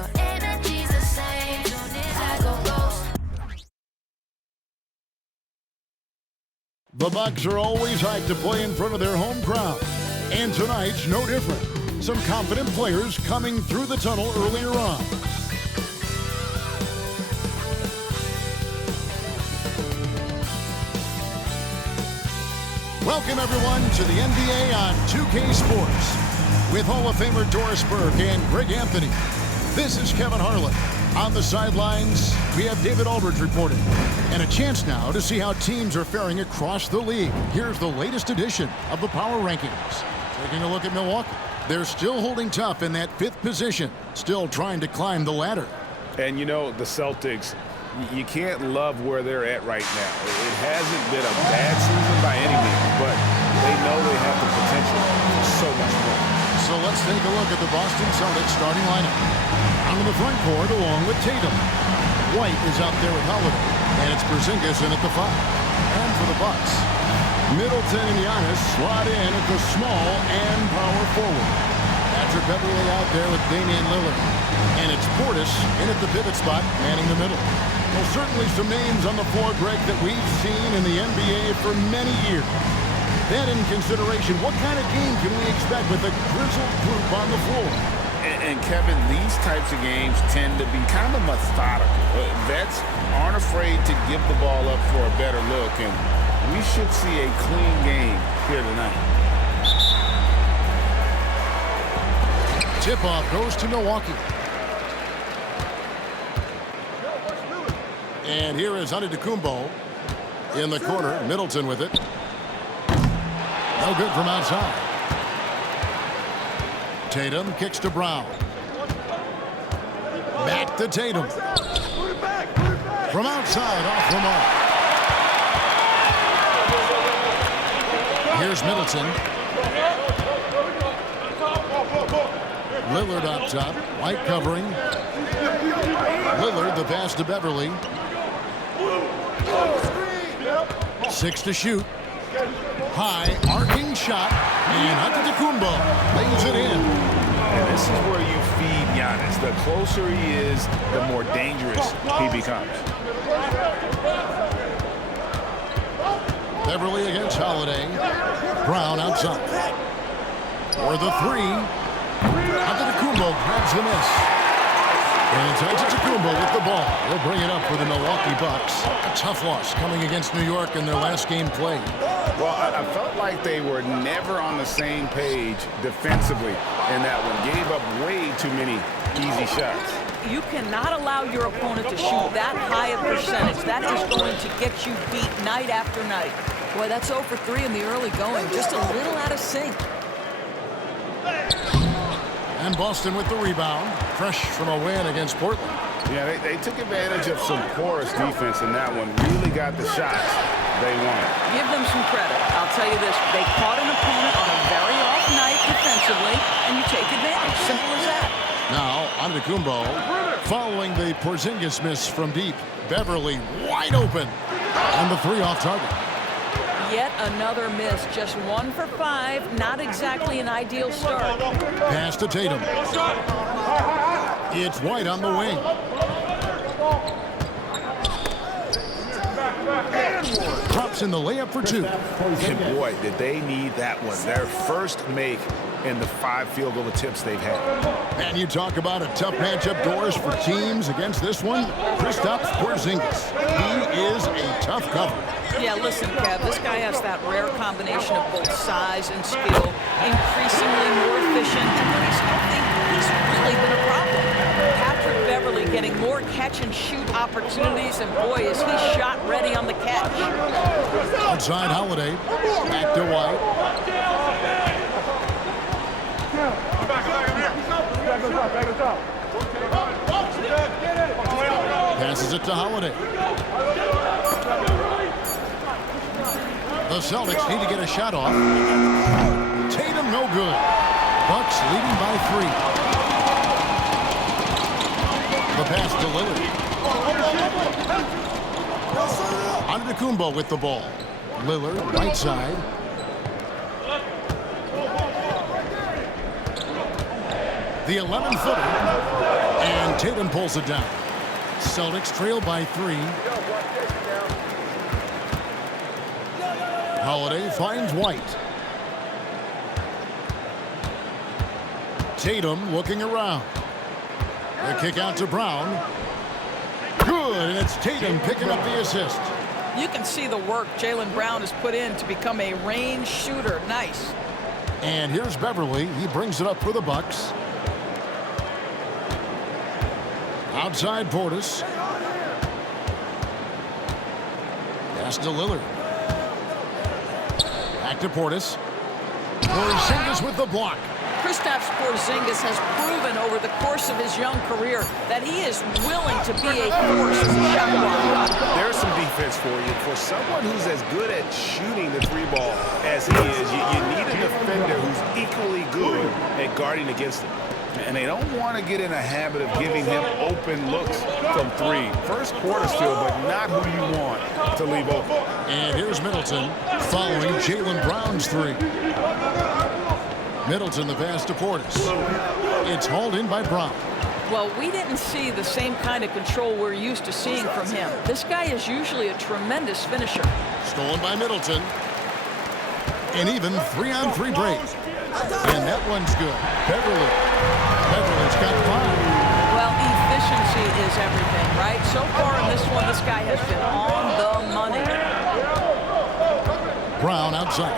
your energy's the same. Soon as I go ghost. The Bucks are always hyped to play in front of their home crowd, and tonight's no different. Some confident players coming through the tunnel earlier on. Welcome everyone to the NBA on 2K Sports with Hall of Famer Doris Burke and Greg Anthony. This is Kevin Harlan. On the sidelines, we have David Aldridge reporting. And a chance now to see how teams are faring across the league. Here's the latest edition of the Power Rankings. Taking a look at Milwaukee. They're still holding tough in that 5th position, still trying to climb the ladder. And you know, the Celtics, you can't love where they're at right now. It hasn't been a bad season by any means, but they know they have the potential for so much more. So let's take a look at the Boston Celtics starting lineup. Out in the front court along with Tatum. White is out there with Holiday, and it's Porzingis in at the 5. And for the Bucks, Middleton and Giannis slot in at the small and power forward. Patrick Beverley out there with Damian Lillard. And it's Portis in at the pivot spot, manning the middle. Well, certainly some names on the floor, Greg, that we've seen in the NBA for many years. That in consideration, what kind of game can we expect with a grizzled group on the floor? And Kevin, these types of games tend to be kind of methodical. Vets aren't afraid to give the ball up for a better look, and we should see a clean game here tonight. Tip-off goes to Milwaukee. And here is Antetokounmpo in the corner. Middleton with it. No good from outside. Tatum kicks to Brown. Back to Tatum. From outside, off the mark. Here's Middleton. Lillard up top. White covering. Lillard, the pass to Beverley. 6 to shoot. High, arcing shot, and Antetokounmpo lays it in. And this is where you feed Giannis. The closer he is, the more dangerous he becomes. Beverley against Holiday. Brown outside. For the 3. Antetokounmpo grabs the miss. And it's Antetokounmpo with the ball. He'll bring it up for the Milwaukee Bucks. A tough loss coming against New York in their last game played. Well, I felt like they were never on the same page defensively in that one. Gave up way too many easy shots. You cannot allow your opponent to shoot that high a percentage. That is going to get you beat night after night. Boy, that's 0 for 3 in the early going. Just a little out of sync. And Boston with the rebound. Fresh from a win against Portland. Yeah, they took advantage of some porous defense in that one. Really got the shots they wanted. Give them some credit. I'll tell you this. They caught an opponent on a very off night defensively, and you take advantage. Simple as that. Now, Antetokounmpo following the Porzingis miss from deep. Beverley wide open. And the 3 off target. Yet another miss. Just 1 for 5. Not exactly an ideal start. Pass to Tatum. It's White on the wing. Drops in the layup for 2. And boy, did they need that one. Their first make in the 5 field goal attempts they've had. And you talk about a tough matchup, Doris, for teams against this one. Kristaps Porzingis. He is a tough cover. Yeah, listen, Kev, this guy has that rare combination of both size and skill, increasingly more efficient, and when he's healthy, he's really been a problem. Patrick Beverley getting more catch-and-shoot opportunities, and boy, is he shot ready on the catch. Outside Holiday, back to White. Passes it to Holiday. The Celtics need to get a shot off. Tatum no good. Bucks leading by 3. The pass to Lillard. Antetokounmpo with the ball. Lillard, right side. The 11-footer. And Tatum pulls it down. Celtics trail by 3. Holiday finds White. Tatum looking around. The kick out to Brown. Good, and it's Tatum picking up the assist. You can see the work Jaylen Brown has put in to become a range shooter. Nice. And here's Beverly. He brings it up for the Bucks. Outside Portis. Pass to Lillard. Back to Portis. Porzingis with the block. Kristaps Porzingis has proven over the course of his young career that he is willing to be a force as a shot blocker. There's some defense for you. For someone who's as good at shooting the 3-ball as he is, you need a defender who's equally good at guarding against him. And they don't want to get in a habit of giving him open looks from 3. First quarter still, but not who you want to leave open. And here's Middleton following Jaylen Brown's 3. Middleton the pass to Portis. It's hauled in by Brown. Well, we didn't see the same kind of control we're used to seeing from him. This guy is usually a tremendous finisher. Stolen by Middleton. And even 3-on-3 break. And that one's good. Beverly's got 5. Well, efficiency is everything, right? So far in this one, this guy has been on the money. Brown outside.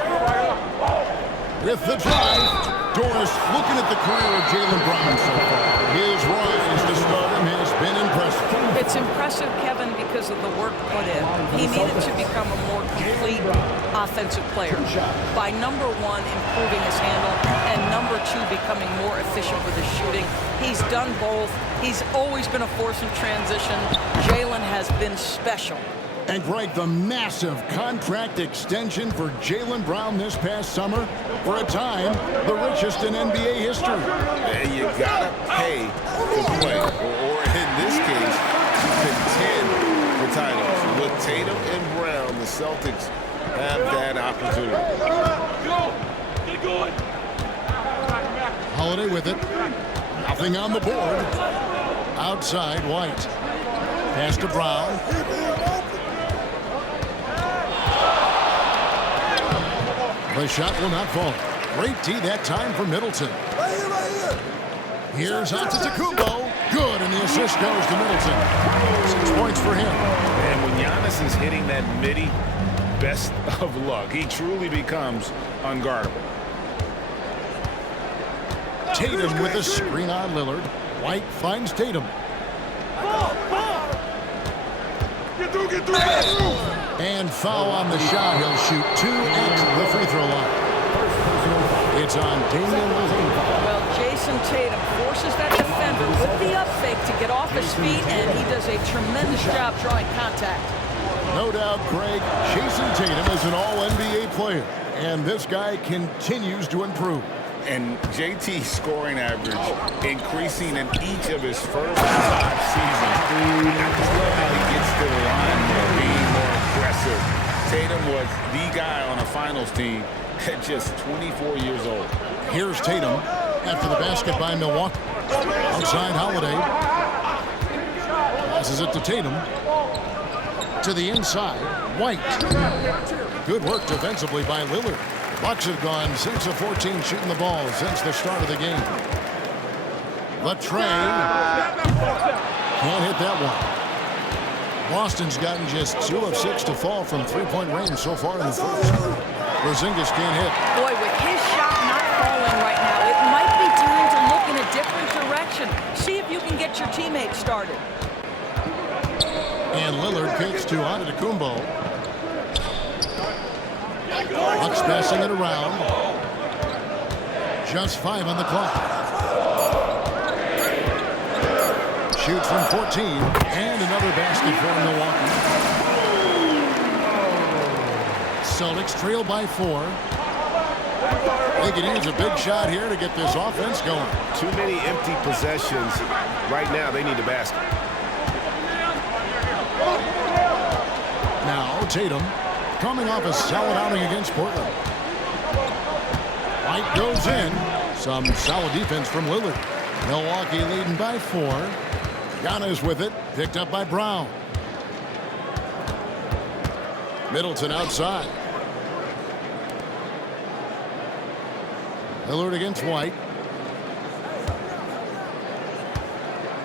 With the drive, Doris looking at the career of Jaylen Brown so far. His rise to stardom has been impressive. It's impressive, Kevin, because of the work put in. He needed to become a more complete offensive player by, number 1, improving his handle, and number 2, becoming more efficient with his shooting. He's done both. He's always been a force in transition. Jaylen has been special. And Greg, the massive contract extension for Jaylen Brown this past summer, for a time, the richest in NBA history. And you gotta pay to play, or in this case, contend for titles. With Tatum and Brown, the Celtics have that opportunity. Holiday with it. Nothing on the board. Outside, White. Pass to Brown. The shot will not fall. Great tee that time for Middleton. Here's Antetokounmpo. Good, and the assist goes to Middleton. 6 points for him. And when Giannis is hitting that midi, best of luck. He truly becomes unguardable. Tatum with a screen on Lillard. White finds Tatum. And foul on the shot. He'll shoot 2 at the free throw line. It's on Damian Lillard. Well, Jason Tatum forces that defender with the up fake to get off his feet, and he does a tremendous job drawing contact. No doubt, Greg, Jason Tatum is an all-NBA player, and this guy continues to improve. And JT's scoring average increasing in each of his first 5 seasons. I just love how he gets to the line more, being more aggressive. Tatum was the guy on a finals team at just 24 years old. Here's Tatum after the basket by Milwaukee. Outside Holiday. Passes it to Tatum. To the inside, White. Good work defensively by Lillard. Bucks have gone 6 of 14 shooting the ball since the start of the game. The tray. Can't hit that one. Boston's gotten just 2 of 6 to fall from 3-point range so far in the first. Porzingis can't hit. Boy, with his shot not falling right now, it might be time to look in a different direction. See if you can get your teammates started. And Lillard kicks to Antetokounmpo. Bucks passing it around. Just 5 on the clock. Shoots from 14. And another basket for Milwaukee. Celtics trail by 4. They could use a big shot here to get this offense going. Too many empty possessions. Right now, they need a basket. Now Tatum coming off a solid outing against Portland. White goes in. Some solid defense from Lillard. Milwaukee leading by 4. Giannis with it, picked up by Brown. Middleton outside. Lillard against White.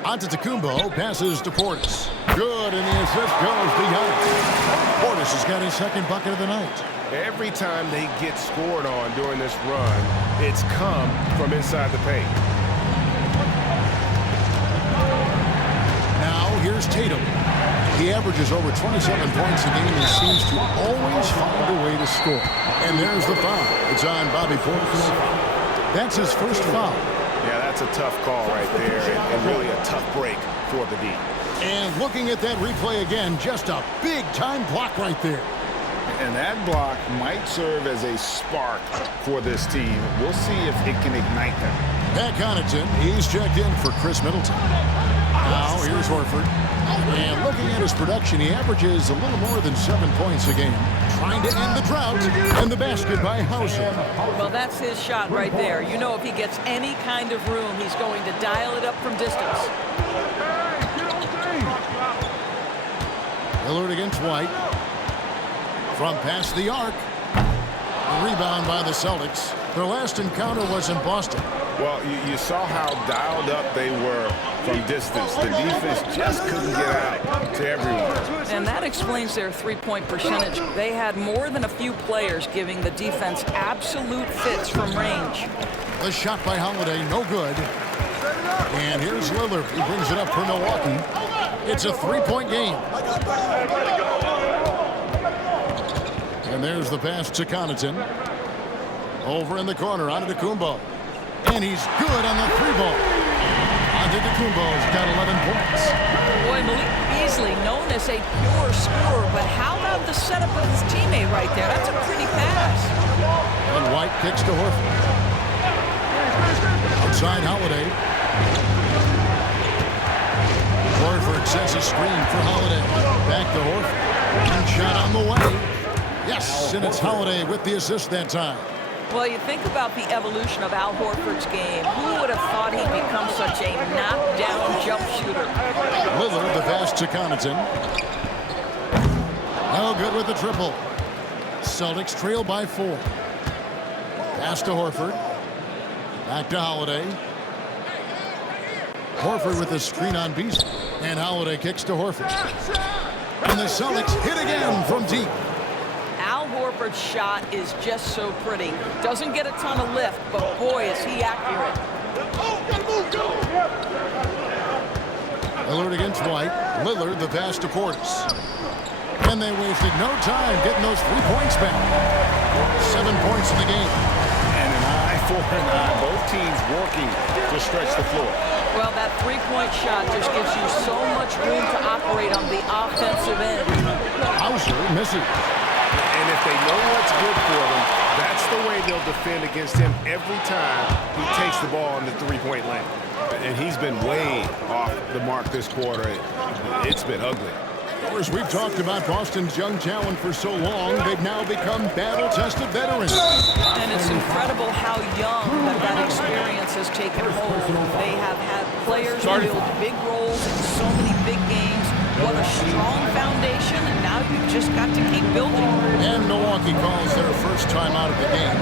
Antetokounmpo passes to Portis. Good, and the assist goes to Giannis. Portis has got his second bucket of the night. Every time they get scored on during this run, it's come from inside the paint. Now here's Tatum. He averages over 27 points a game and seems to always find a way to score. And there's the foul. It's on Bobby Portis. That's his first foul. Yeah, that's a tough call right there, and really a tough break for the D. And looking at that replay again, just a big-time block right there. And that block might serve as a spark for this team. We'll see if it can ignite them. Pat Connaughton, he's checked in for Chris Middleton. Now here's Horford. And looking at his production, he averages a little more than 7 points a game. Trying to end the drought, and the basket by Hauser. Well, that's his shot right there. You know, if he gets any kind of room, he's going to dial it up from distance. Lillard against White. From past the arc. A rebound by the Celtics. Their last encounter was in Boston. Well, you saw how dialed up they were from distance. The defense just couldn't get out to everyone. And that explains their three-point percentage. They had more than a few players giving the defense absolute fits from range. The shot by Holiday, no good. And here's Lillard. He brings it up for Milwaukee. It's a three-point game. And there's the pass to Connaughton. Over in the corner, Antetokounmpo. And he's good on the three ball. Antetokounmpo's got 11 points. Boy, Malik Beasley, known as a pure scorer, but how about the setup of his teammate right there? That's a pretty pass. And White kicks to Horford. Outside Holiday. Horford sets a screen for Holiday. Back to Horford. And shot on the way. Yes, and it's Holiday with the assist that time. Well, you think about the evolution of Al Horford's game. Who would have thought he'd become such a knockdown jump shooter? Lillard, the pass to Connaughton. No good with the triple. Celtics trail by 4. Pass to Horford. Back to Holiday. Horford with a screen on Beasley. And Holiday kicks to Horford. And the Celtics hit again from deep. Al Horford's shot is just so pretty. Doesn't get a ton of lift, but boy, is he accurate. Lillard against White. Lillard, the pass to Portis. And they wasted no time getting those 3 points back. 7 points in the game. And an eye for an eye. Both teams working to stretch the floor. Well, that three-point shot just gives you so much room to operate on the offensive end. Hauser misses. And if they know what's good for them, that's the way they'll defend against him every time he takes the ball in the three-point lane. And he's been way off the mark this quarter. It's been ugly. Of course, we've talked about Boston's young talent for so long. They've now become battle-tested veterans. And it's incredible how young that experience has taken hold. They have had players who build big roles in so many big games. What a strong foundation, and now you've just got to keep building. And Milwaukee calls their first time out of the game.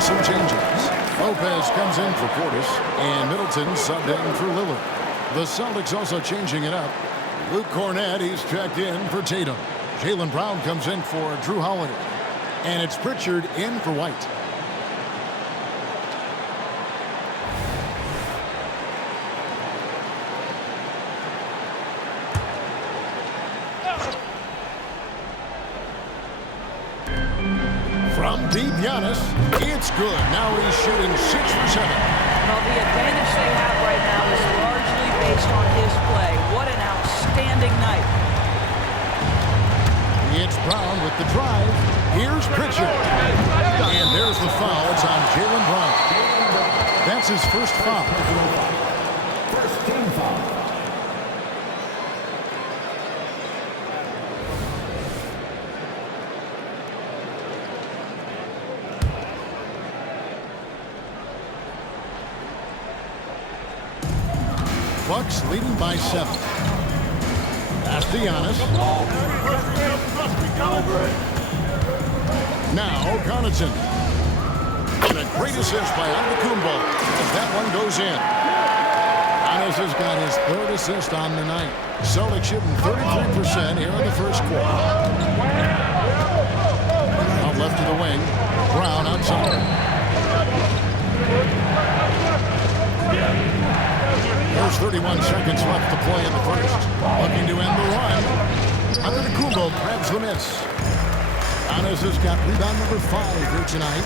Some changes. Lopez comes in for Portis, and Middleton subbed in for Lillard. The Celtics also changing it up. Luke Cornett, he's checked in for Tatum. Jaylen Brown comes in for Drew Holiday. And it's Pritchard in for White. From deep, Giannis, it's good. Now he's shooting 6 for 7. Well, the advantage they have right now is largely based on his play. What an outstanding night. It's Brown with the drive. Here's Pritchard. And there's the foul. It's on Jaylen Brown. That's his first foul. First team foul. Bucks leading by 7. Pass to Giannis. Now Connaughton. And a great assist by Antetokounmpo as that one goes in. Giannis has got his 3rd assist on the night. Celtics shooting 33% here in the first quarter. Out left to the wing. Brown outside. There's 31 seconds left to play in the first. Looking to end the run. Antetokounmpo grabs the miss. Giannis has got rebound number 5 here tonight.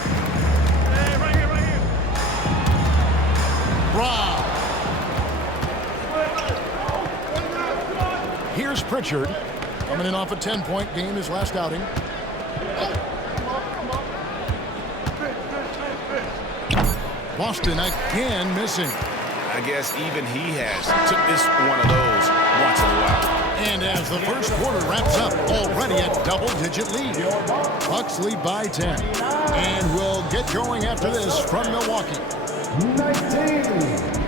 Brown. Here's Pritchard, coming in off a 10-point game his last outing. Boston again missing. I guess even he has took this one of those once in a while. And as the first quarter wraps up, already a double-digit lead. Bucks lead by 10. And we'll get going after this from Milwaukee. 19.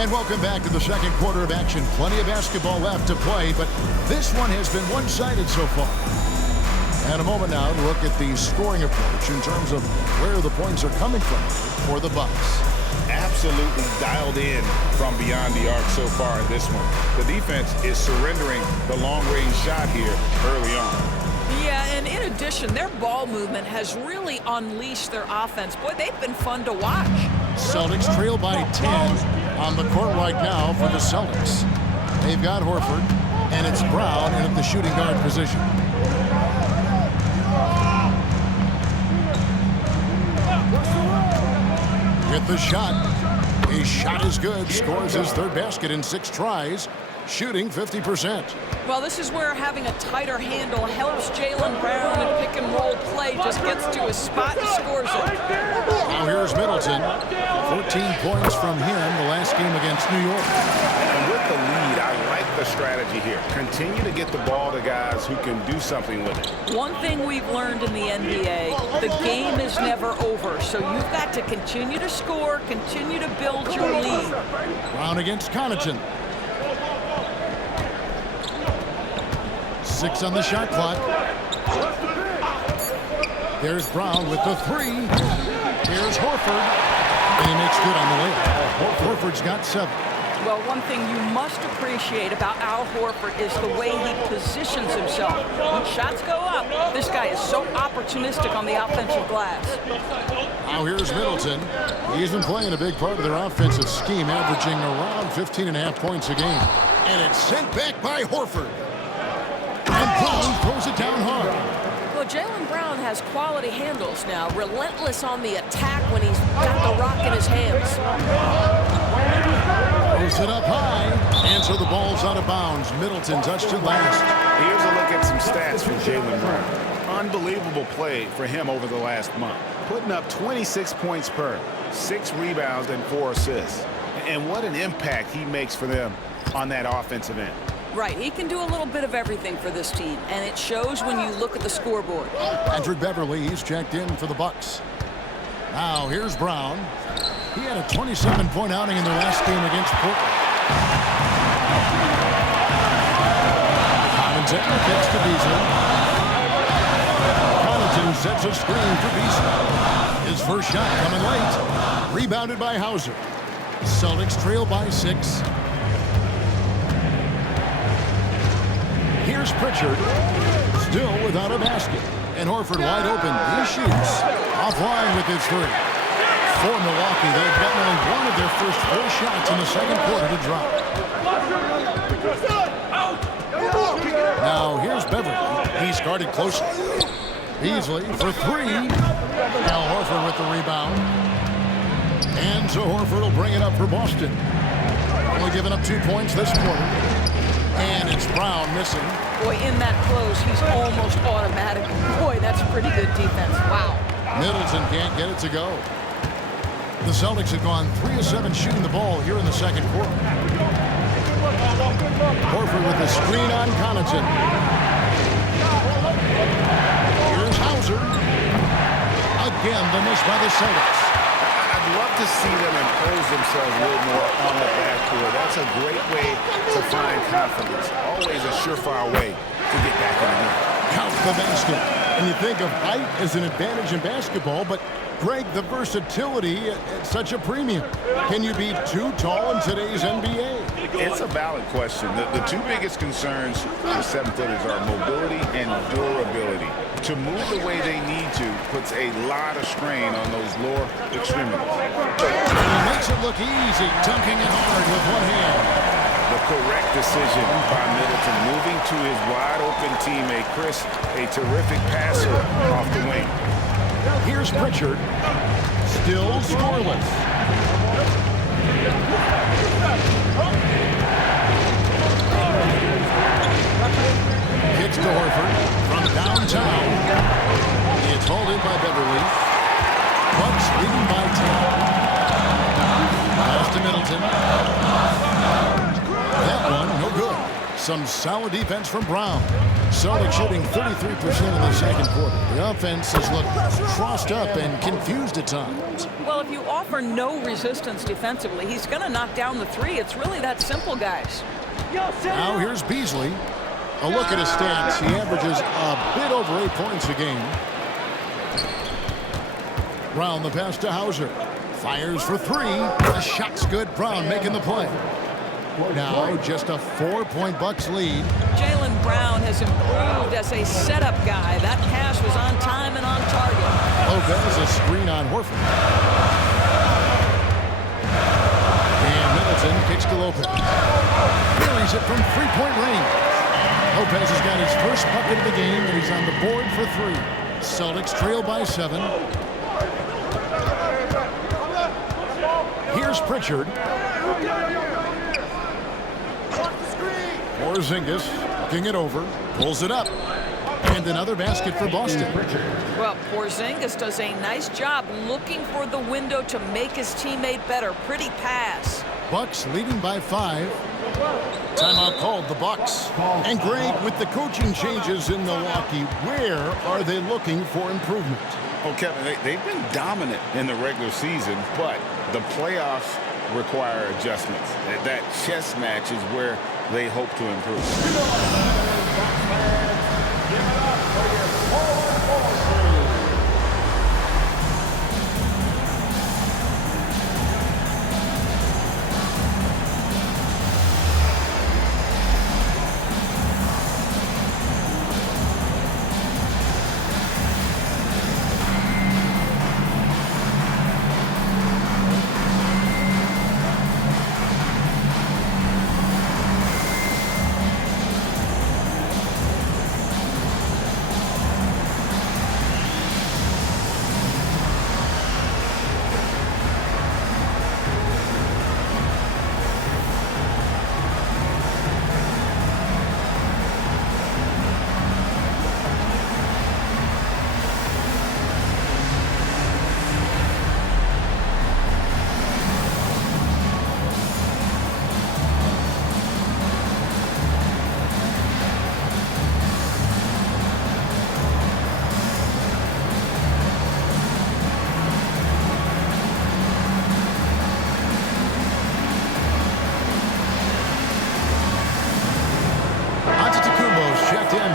And welcome back to the second quarter of action. Plenty of basketball left to play, but this one has been one-sided so far. And a moment now to look at the scoring approach in terms of where the points are coming from for the Bucks. Absolutely dialed in from beyond the arc so far in this one. The defense is surrendering the long-range shot here early on. Yeah, and in addition, their ball movement has really unleashed their offense. Boy, they've been fun to watch. Celtics trail by 10 on the court right now for the Celtics. They've got Horford, and it's Brown in at the shooting guard position. With the shot. His shot is good. Scores his 3rd basket in 6 tries. Shooting 50%. Well, this is where having a tighter handle helps Jaylen Brown in pick-and-roll play. Just gets to his spot and scores it. Now here's Middleton. 14 points from him the last game against New York. And with the lead, I like the strategy here. Continue to get the ball to guys who can do something with it. One thing we've learned in the NBA, the game is never over. So you've got to continue to score, continue to build your lead. Brown against Connaughton. 6 on the shot clock. There's Brown with the 3. Here's Horford. And he makes good on the layup. Horford's got 7. Well, one thing you must appreciate about Al Horford is the way he positions himself. When shots go up, this guy is so opportunistic on the offensive glass. Now here's Middleton. He's been playing a big part of their offensive scheme, averaging around 15.5 points a game. And it's sent back by Horford. And Brown throws it down hard. Well, Jaylen Brown has quality handles now. Relentless on the attack when he's got the rock in his hands. Throws it up high. And so the ball's out of bounds. Middleton touched it last. Here's a look at some stats from Jaylen Brown. Unbelievable play for him over the last month. Putting up 26 points per, 6 rebounds, and 4 assists. And what an impact he makes for them on that offensive end. Right, he can do a little bit of everything for this team, and it shows when you look at the scoreboard. Patrick Beverley, he's checked in for the Bucks. Now here's Brown. He had a 27-point outing in their last game against Portland. Connaughton kicks to Beasley. Connaughton sets a screen for Beasley. His first shot coming late. Rebounded by Hauser. Celtics trail by 6. Here's Pritchard, still without a basket. And Horford wide open. He shoots. Offline with his 3. For Milwaukee, they've gotten only one of their first 4 shots in the second quarter to drop. Now here's Beverley. He's guarded closely. Beasley for three. Al Horford with the rebound. And so Horford will bring it up for Boston. Only giving up 2 points this quarter. And it's Brown missing. Boy, in that close, he's almost automatic. Boy, that's pretty good defense. Wow. Middleton can't get it to go. The Celtics have gone 3 of 7 shooting the ball here in the second quarter. Horford with the screen on Connaughton. Here's Hauser. Again, the miss by the Celtics. I'd love to see them impose themselves a little more on the backcourt. That's a great way to find confidence. Always a surefire way to get back in the game. Count the basket. And you think of height as an advantage in basketball, but Greg, the versatility at such a premium. Can you be too tall in today's NBA? It's a valid question. The two biggest concerns for 7-footers are mobility and durability. To move the way they need to puts a lot of strain on those lower extremities. And he makes it look easy, dunking it hard with one hand. The correct decision by Middleton, moving to his wide-open teammate, Chris, a terrific passer off the wing. Here's Pritchard, still scoreless. Kicks to Horford from downtown. It's hauled in by Beverly. Bucks leading by 10. Pass to Middleton. That one, no good. Some solid defense from Brown. Celtics shooting 33% in the second quarter. The offense has looked crossed up and confused at times. Well, if you offer no resistance defensively, he's going to knock down the three. It's really that simple, guys. Now here's Beasley. A look at his stats. He averages a bit over 8 points a game. Brown the pass to Hauser. Fires for three. The shot's good. Brown making the play. Now just a 4-point Bucks lead. Jaylen Brown has improved as a setup guy. That pass was on time and on target. Lopez a screen on Horford. And Middleton kicks to Lopez. Buries it from three-point range. Lopez has got his first bucket of the game, and he's on the board for three. Celtics trail by 7. Here's Pritchard. Porzingis looking it over, pulls it up, and another basket for Boston. Well, Porzingis does a nice job looking for the window to make his teammate better. Pretty pass. Bucks leading by 5. Timeout called, the Bucks. And Greg, with the coaching changes in Milwaukee, where are they looking for improvement? Oh, Kevin, they've been dominant in the regular season, but the playoffs require adjustments. That chess match is where they hope to improve.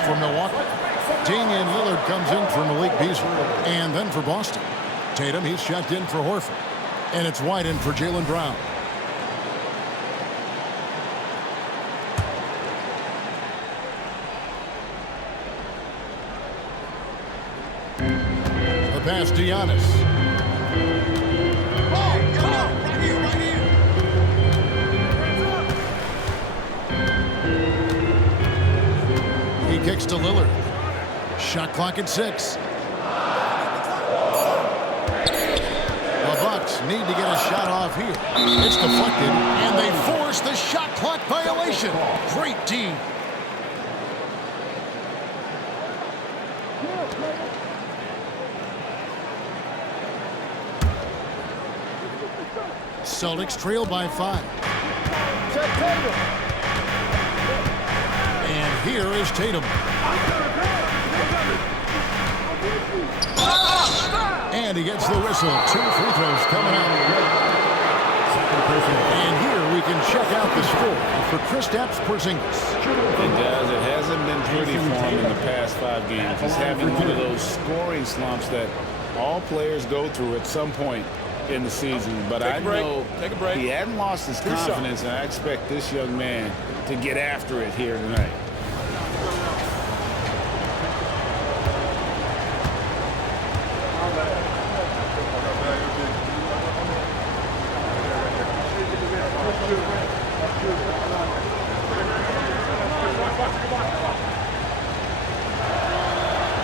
For Milwaukee. Damian Lillard comes in for Malik Beasley. And then for Boston. Tatum, he's checked in for Horford. And it's White in for Jaylen Brown. The pass to Giannis. Kicks to Lillard. Shot clock at 6. The Bucks need to get a shot off here. It's deflected, and they force the shot clock violation. Great team. Celtics trail by 5. And here is Tatum. And he gets the whistle. 2 free throws coming up. And here we can check out the score for Kristaps Porzingis. It does. It hasn't been pretty for him in the past 5 games. He's having one of those scoring slumps that all players go through at some point in the season. But I know he hadn't lost his confidence, and I expect this young man to get after it here tonight.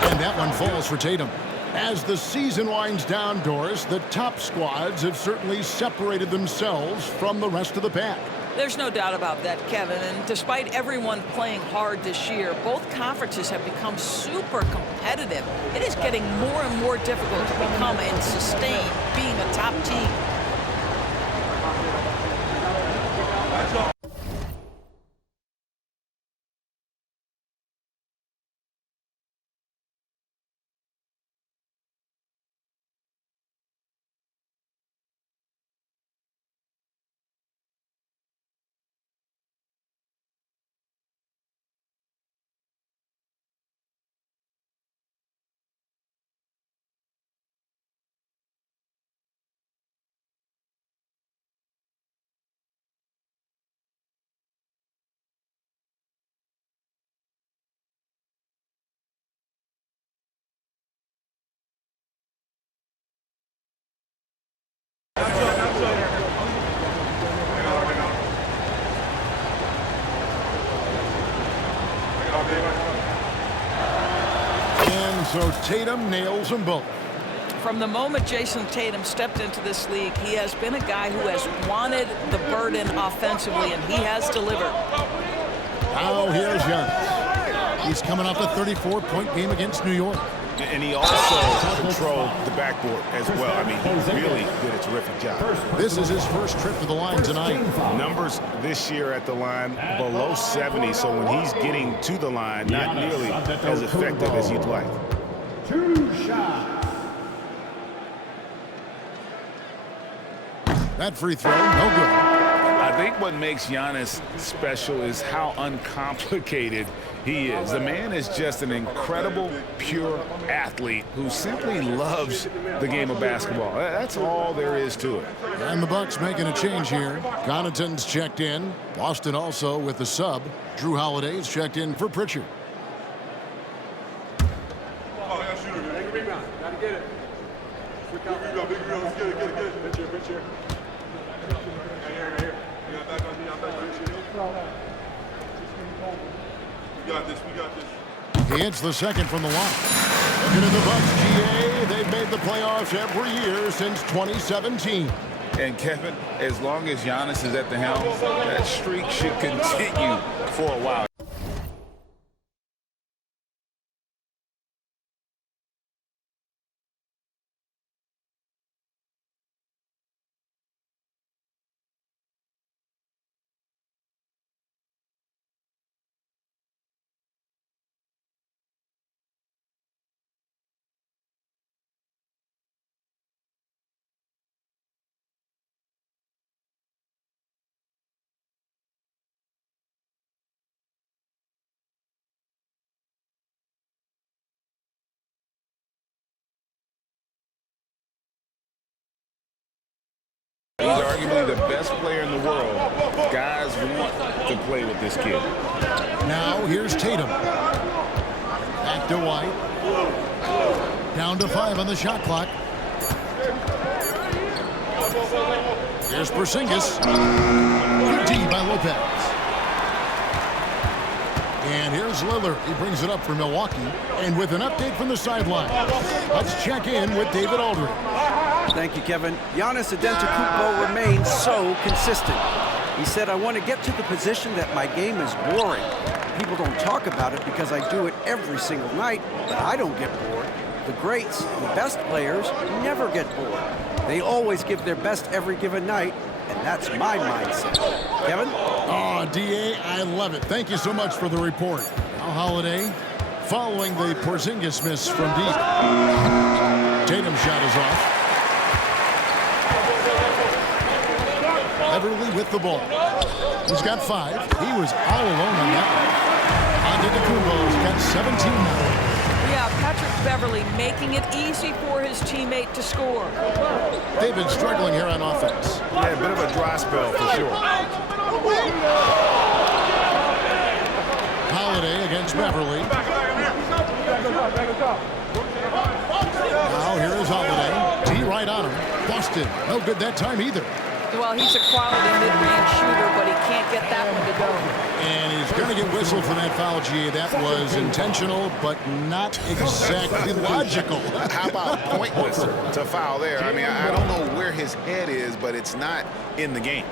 And that one falls for Tatum. As the season winds down, Doris, the top squads have certainly separated themselves from the rest of the pack. There's no doubt about that, Kevin. And despite everyone playing hard this year, both conferences have become super competitive. It is getting more and more difficult to become and sustain being a top team. And so Tatum nails them both. From the moment Jason Tatum stepped into this league, he has been a guy who has wanted the burden offensively, and he has delivered. Now here's Giannis. He's coming off a 34-point game against New York. And he also controlled the backboard as well. I mean, he really did a terrific job. This is his first trip to the line tonight. Numbers this year at the line below 70, so when he's getting to the line, not nearly as effective as you'd like. 2 shots. That free throw, no good. I think what makes Giannis special is how uncomplicated he is. The man is just an incredible, pure athlete who simply loves the game of basketball. That's all there is to it. And the Bucks making a change here. Connaughton's checked in. Boston also with the sub. Drew Holiday's checked in for Pritchard. He hits the second from the line. Looking at the Bucks, GA, they've made the playoffs every year since 2017. And Kevin, as long as Giannis is at the helm, that streak should continue for a while. He's arguably the best player in the world. Guys want to play with this kid. Now here's Tatum. Back to White. Down to 5 on the shot clock. Here's Porzingis. Good D by Lopez. And here's Lillard. He brings it up for Milwaukee. And with an update from the sideline, let's check in with David Aldridge. Thank you, Kevin. Giannis Antetokounmpo remains so consistent. He said, I want to get to the position that my game is boring. People don't talk about it because I do it every single night, but I don't get bored. The greats, the best players, never get bored. They always give their best every given night, and that's my mindset. Kevin? Oh, D.A., I love it. Thank you so much for the report. Now Holiday following the Porzingis miss from deep. Tatum's shot is off. Beverly with the ball. He's got 5. He was all alone on that one. Antetokounmpo's got 17 now. Yeah, Patrick Beverly making it easy for his teammate to score. They've been struggling here on offense. Yeah, a bit of a dry spell for sure. Holiday against Beverly. Now here is Holiday. T right on him. Busted. No good that time either. Well, he's a quality mid-range shooter, but he can't get that one to go. And he's going to get whistled for that foul, G. That was intentional, but not exactly logical. How about pointless to foul there? I mean, I don't know where his head is, but it's not in the game.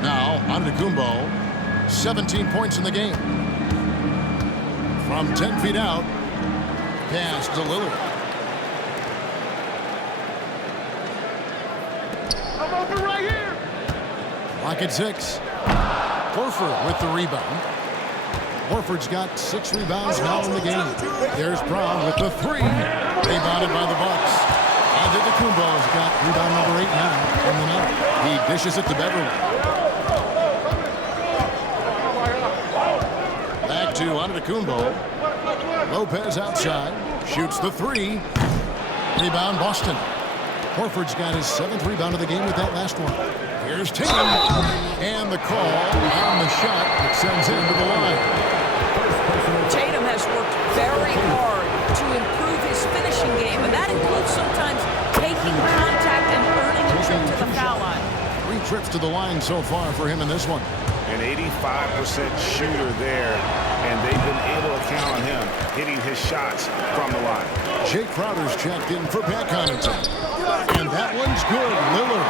Now, Antetokounmpo, 17 points in the game. From 10 feet out, pass to Lillard. Lock at 6. Horford with the rebound. Horford's got 6 rebounds now in the game. There's Brown with the 3. Rebounded by the Bucks. Antetokounmpo's got rebound number 8 now in the night. He dishes it to Beverly. Back to Antetokounmpo. Lopez outside. Shoots the 3. Rebound Boston. Horford's got his 7th rebound of the game with that last one. Here's Tatum. And the call on the shot that sends him to the line. Tatum has worked very hard to improve his finishing game, and that includes sometimes taking contact and earning a trip to the foul line. 3 trips to the line so far for him in this one. An 85% shooter there, and they've been able to count on him hitting his shots from the line. Jay Crowder's checked in for Pat Connaughton. And that one's good. Lillard.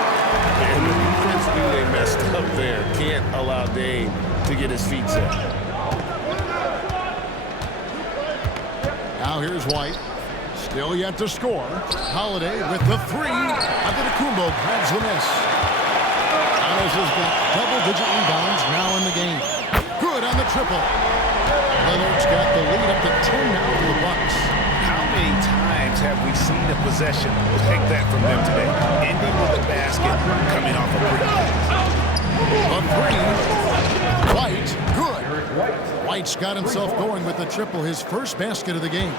And the defense knew they messed up there. Can't allow Dame to get his feet set. Now here's White. Still yet to score. Holiday with the 3. Antetokounmpo grabs the miss. Giannis has got double-digit rebounds now in the game. Good on the triple. Lillard's got the lead up to 10 now for the Bucks. How many times have we seen a possession like that from them today? Ending with a basket, coming off a A 3. White, good. White's got himself going with the triple, his first basket of the game.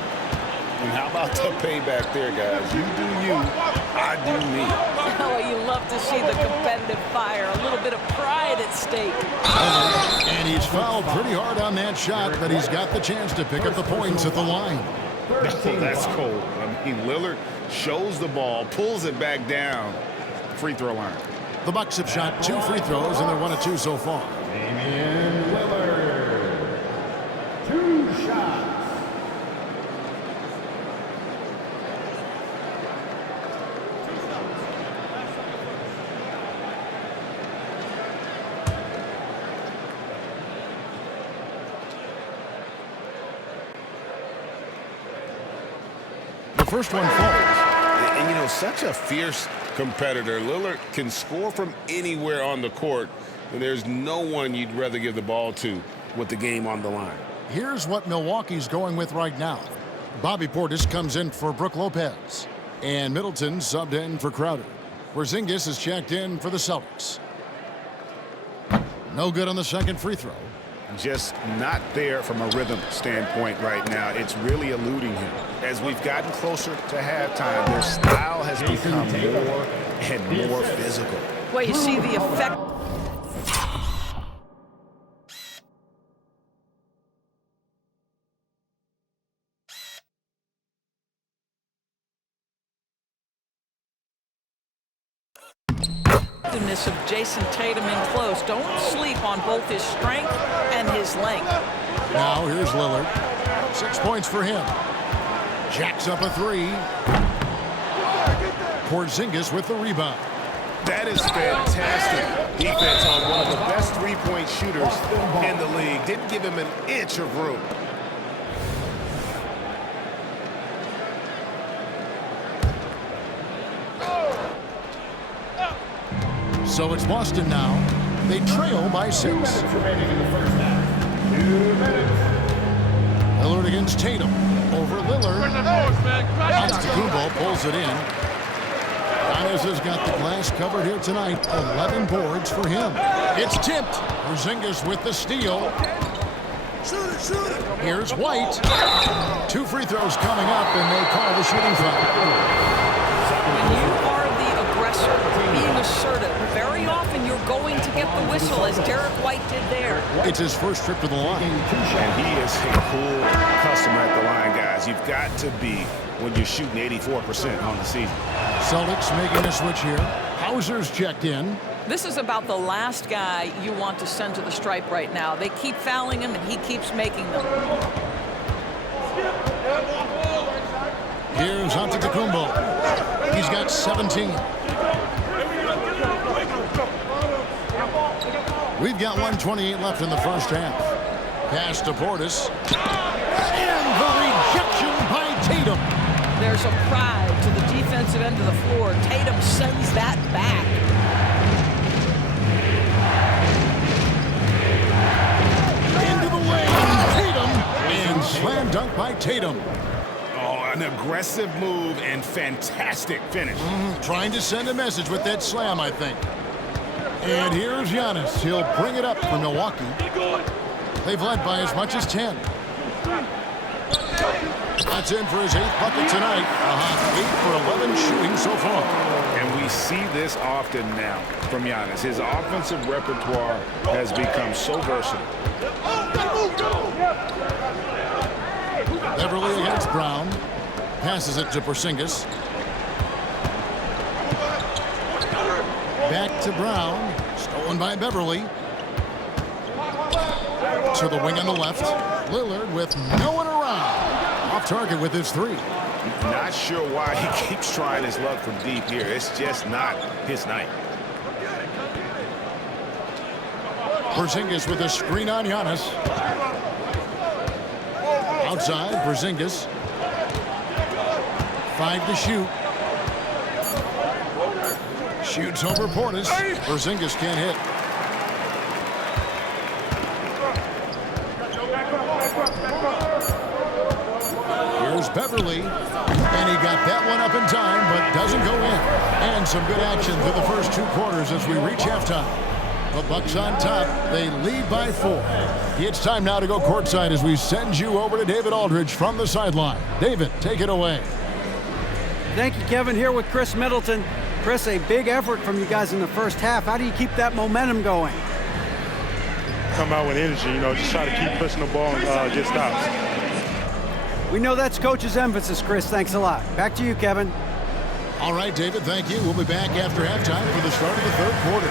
And how about the payback there, guys? You do you, I do me. Oh, you love to see the competitive fire, a little bit of pride at stake. And he's fouled pretty hard on that shot, but he's got the chance to pick up the points at the line. Oh, that's cold. I mean, Lillard shows the ball, pulls it back down. Free throw line. The Bucks have shot 2 free throws, and they're 1 of 2 so far. Damian Lillard. 2 shots. The first one falls. And, you know, such a fierce competitor. Lillard can score from anywhere on the court, and there's no one you'd rather give the ball to with the game on the line. Here's what Milwaukee's going with right now. Bobby Portis comes in for Brook Lopez. And Middleton subbed in for Crowder. Porzingis is checked in for the Celtics. No good on the second free throw. Just not there from a rhythm standpoint right now. It's really eluding him. As we've gotten closer to halftime, their style has become more and more physical. Well, you see the effect. effectiveness of Jason Tatum in close. Don't sleep on both his strength and his length. Now here's Lillard. 6 points for him. Jacks up a three. Porzingis with the rebound. That is fantastic defense on one of the best three-point shooters in the league. Didn't give him an inch of room. So it's Boston now. They trail by 6. Remaining in the first half. 2 minutes. Lillard against Tatum. Over Lillard. Antetokounmpo pulls it in. Giannis has got the glass covered here tonight. 11 boards for him. It's tipped. Porzingis with the steal. Here's White. 2 free throws coming up, and they call the shooting foul. When you are the aggressor, being assertive, very often you're going to get the whistle, as Derek White did there. It's his first trip to the line. And he is a cool customer at the line, guys. You've got to be when you're shooting 84% on the season. Celtics making a switch here. Hauser's checked in. This is about the last guy you want to send to the stripe right now. They keep fouling him, and he keeps making them. Here's Antetokounmpo. He's got 17. We've got 1:28 left in the first half. Pass to Portis. And the rejection by Tatum. There's a pride to the defensive end of the floor. Tatum sends that back. Into the lane. Tatum. And slam dunk by Tatum. Oh, an aggressive move and fantastic finish. Trying to send a message with that slam, I think. And here's Giannis. He'll bring it up for Milwaukee. They've led by as much as 10. That's in for his 8th bucket tonight. 8 for 11 shooting so far. And we see this often now from Giannis. His offensive repertoire has become so versatile. Beverly against Brown. Passes it to Porzingis. Back to Brown. Stolen by Beverly. To the wing on the left. Lillard with no one around. Off target with his 3. Not sure why he keeps trying his luck from deep here. It's just not his night. Porzingis with a screen on Giannis. Outside, Porzingis. 5 to shoot. Shoots over Portis. Porzingis can't hit. Here's Beverly. And he got that one up in time, but doesn't go in. And some good action through the first 2 quarters as we reach halftime. The Bucks on top. They lead by 4. It's time now to go courtside as we send you over to David Aldridge from the sideline. David, take it away. Thank you, Kevin. Here with Chris Middleton. Chris, a big effort from you guys in the first half. How do you keep that momentum going? Come out with energy, just try to keep pushing the ball and get stops. We know that's Coach's emphasis, Chris. Thanks a lot. Back to you, Kevin. All right, David, thank you. We'll be back after halftime for the start of the 3rd quarter.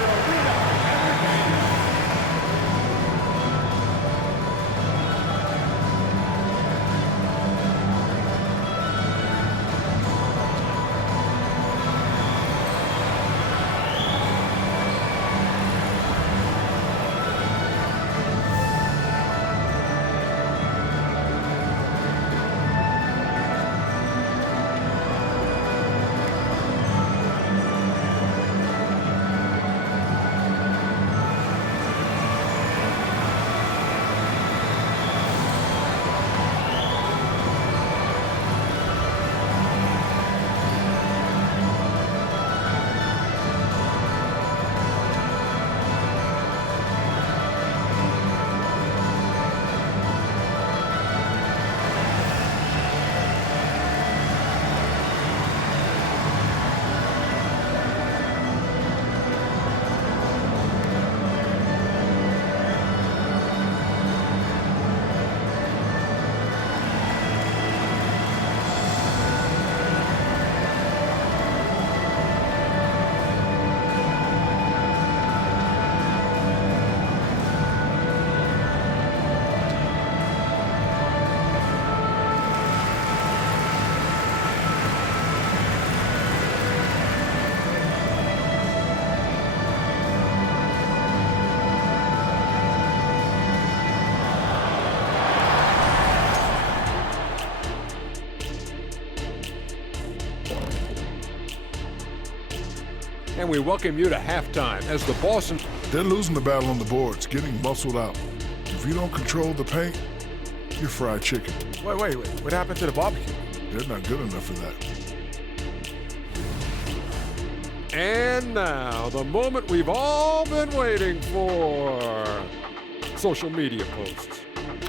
And we welcome you to halftime as the Boston... They're losing the battle on the boards, getting muscled out. If you don't control the paint, you're fried chicken. Wait. What happened to the barbecue? They're not good enough for that. And now, the moment we've all been waiting for. Social media posts.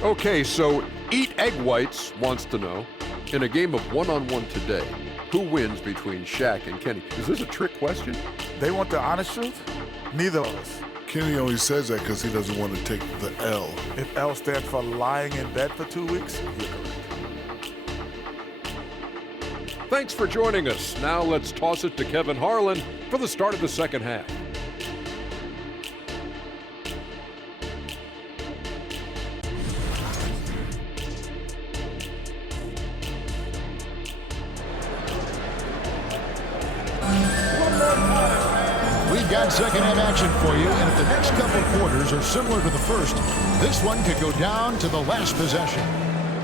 Okay, so Eat Egg Whites wants to know, in a game of one-on-one today, who wins between Shaq and Kenny? Is this a trick question? They want the honest truth? Neither of us. Kenny only says that because he doesn't want to take the L. If L stands for lying in bed for 2 weeks, you're correct. Thanks for joining us. Now let's toss it to Kevin Harlan for the start of the second half. We've got second half action for you, and if the next couple quarters are similar to the first, this one could go down to the last possession.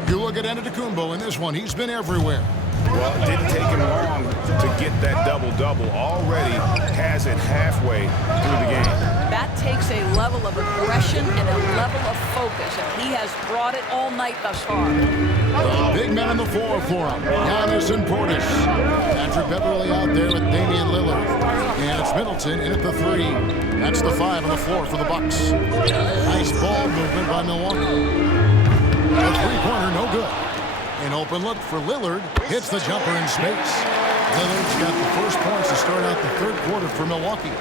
You look at Antetokounmpo in this one, he's been everywhere. Well, it didn't take him long to get that double-double. Already has it halfway through the game. That takes a level of aggression and a level of focus, and he has brought it all night thus far. The big men on the floor for him, Giannis and Portis. Patrick Beverly out there with Damian Lillard. And it's Middleton in at the 3. That's the 5 on the floor for the Bucks. Nice ball movement by Milwaukee. The three-pointer, no good. An open look for Lillard. Hits the jumper in space. Lillard's got the first points to start out the third quarter for Milwaukee.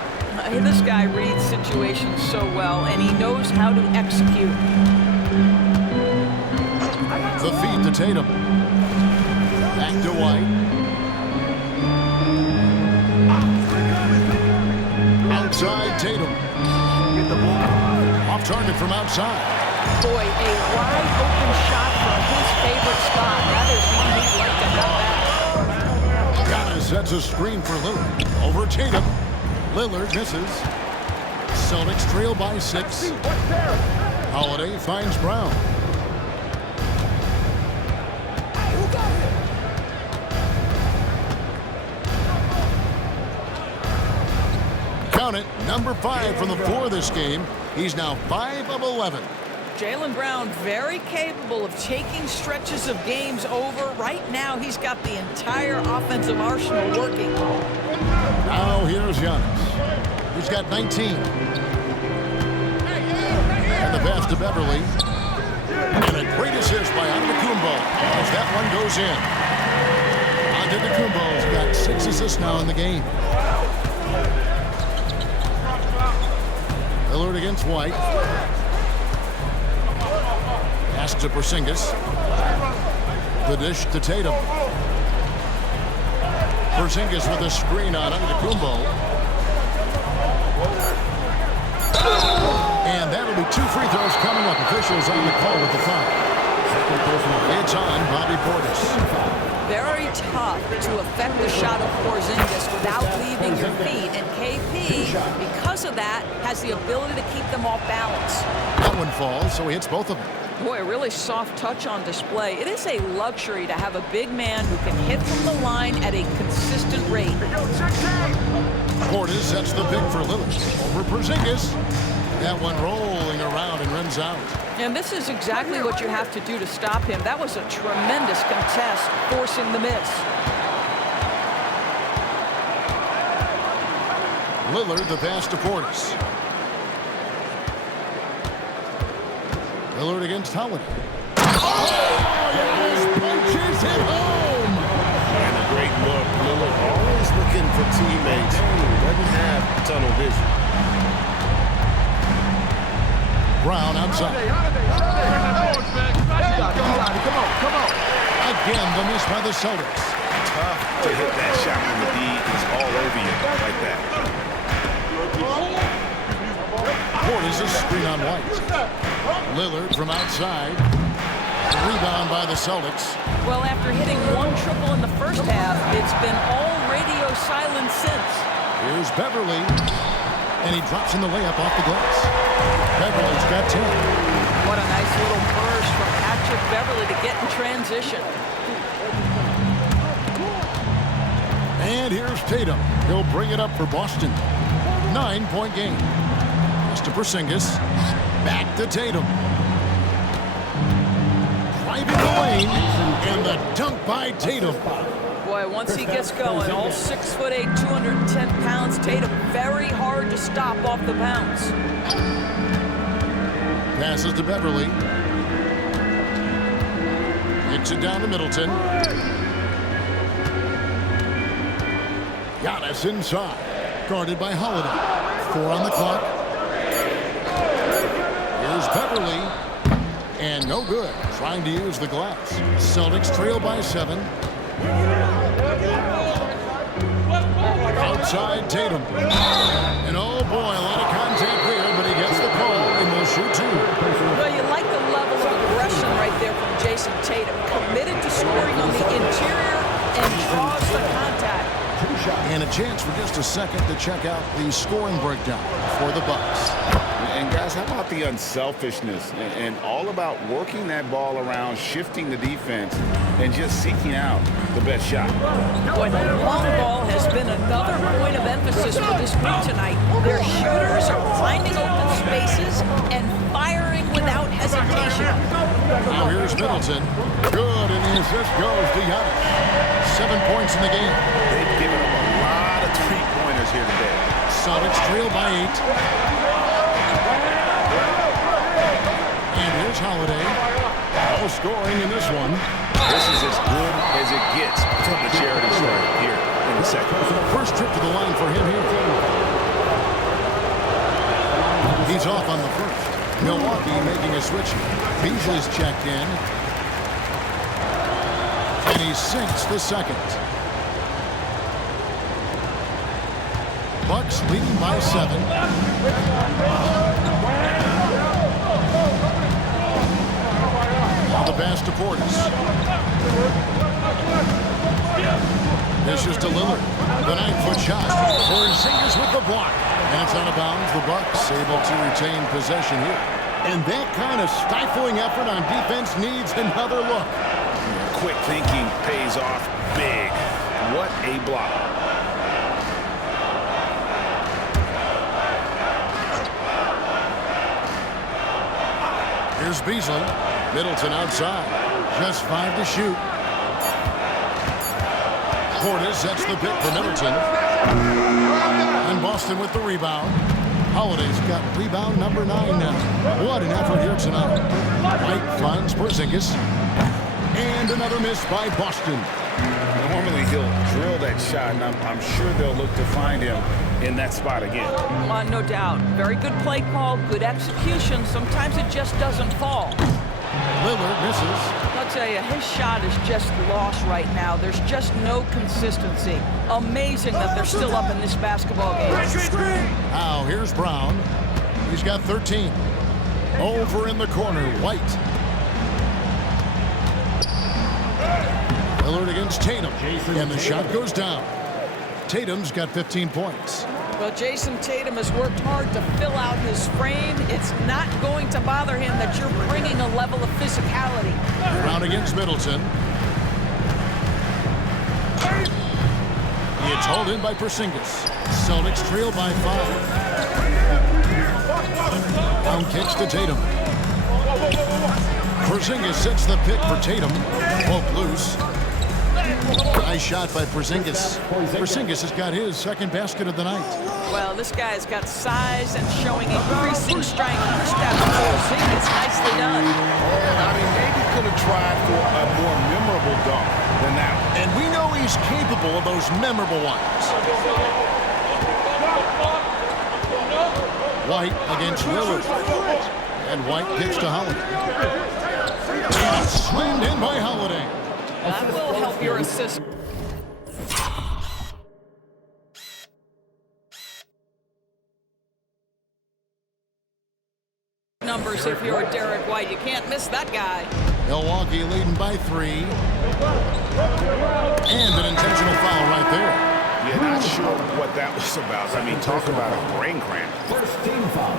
This guy reads situations so well, and he knows how to execute. The feed to Tatum. Back to White. Outside Tatum. Off target from outside. Boy, a wide open shot from his favorite spot. That is one he'd like to have back. Giannis sets a screen for Lillard. Over Tatum. Lillard misses. Celtics trail by 6. Holiday finds Brown. Count it, number 5 from the floor this game. He's now 5 of 11. Jaylen Brown very capable of taking stretches of games over. Right now, he's got the entire offensive arsenal working. Now here's Giannis. He's got 19. And the pass to Beverly. And a great assist by Antetokounmpo as that one goes in. Antetokounmpo's got 6 assists now in the game. Lillard against White. Pass to Porzingis. The dish to Tatum. Porzingis with a screen on Antetokounmpo. And that'll be 2 free throws coming up. Officials on the call with the foul. It's on Bobby Portis. Very tough to affect the shot of Porzingis without leaving your feet. And KP, because of that, has the ability to keep them off balance. That one falls, so he hits both of them. Boy, a really soft touch on display. It is a luxury to have a big man who can hit from the line at a consistent rate. Portis sets the pick for Lillard. Over Porzingis. That one rolling around and runs out. And this is exactly what you have to do to stop him. That was a tremendous contest, forcing the miss. Lillard, the pass to Portis. Lillard against Holiday. Oh, yes! Punches it home! And a great look. Lillard always looking for teammates. Doesn't have tunnel vision. Brown outside. Come on. Again, the miss by the Celtics. Tough to hit that shot when the D is all over you like that. Portis a screen on White. Lillard from outside. Rebound by the Celtics. Well, after hitting 1 triple in the first half, it's been all radio silence since. Here's Beverly. And he drops in the layup off the glass. Beverly's got 10. What a nice little burst from Patrick Beverly to get in transition. And here's Tatum. He'll bring it up for Boston. 9-point game. Pass to Porzingis. Back to Tatum. Driving the lane. And the dunk by Tatum. Boy, once he gets going, all 6'8", 210 pounds, Tatum, very hard to stop off the bounce. Passes to Beverly. Kicks it down to Middleton. Giannis inside. Guarded by Holiday. 4 on the clock. Here's Beverly. And no good. Trying to use the glass. Celtics trail by 7. Outside Tatum. And oh boy, a lot of contact there, but he gets the call and will shoot 2. Well, you like the level of aggression right there from Jason Tatum. Committed to scoring on the interior and draws the contact. And a chance for just a second to check out the scoring breakdown for the Bucks. And guys, how about the unselfishness and all about working that ball around, shifting the defense, and just seeking out the best shot. Boy, the long ball has been another point of emphasis for this group tonight. Their shooters are finding open spaces and firing without hesitation. Now here's Middleton. Good, and the assist goes to Giannis. 7 points in the game. They've given up a lot of three-pointers here today. Celtics trail by 8. And here's Holiday. No scoring in this one. This is as good as it gets from the charity stripe here in the second. First trip to the line for him here. He's off on the first. Milwaukee making a switch. Beasley's checked in. And he sinks the second. Bucks leading by 7. The pass to Portis. This is to Lillard. The 9-foot shot. Porzingis with the block. And it's out of bounds. The Bucks able to retain possession here. And that kind of stifling effort on defense needs another look. Quick thinking pays off big. What a block. Here's Beasley. Middleton outside. Just 5 to shoot. Portis sets the pick for Middleton. And Boston with the rebound. Holiday's got rebound number 9 now. What an effort here tonight. White finds Porzingis. And another miss by Boston. Normally he'll drill that shot, and I'm sure they'll look to find him in that spot again. No doubt. Very good play call, good execution. Sometimes it just doesn't fall. Lillard misses. I'll tell you, his shot is just lost right now. There's just no consistency. Amazing that they're still up in this basketball game. Now here's Brown. He's got 13. Over in the corner, White. Lillard against Tatum. And the shot goes down. Tatum's got 15 points. Well, Jason Tatum has worked hard to fill out his frame. It's not going to bother him that you're bringing a level of physicality. Brown against Middleton. It's hauled in by Porzingis. Celtics trail by 5. Brown kicks to Tatum. Porzingis sets the pick for Tatum. Poke loose. Nice shot by Porzingis. Porzingis has got his second basket of the night. Well, this guy's got size and showing increasing strength. Kristaps Porzingis, nicely done. I mean, maybe could have tried for a more memorable dunk than that one. And we know he's capable of those memorable ones. White against Lillard. And White kicks to Holiday. And slammed in by Holiday. That will help your assist. Numbers if you're Derek White. You can't miss that guy. Milwaukee leading by 3. And an intentional foul right there. Yeah, not sure what that was about. I mean, talk about a brain cramp. First team foul.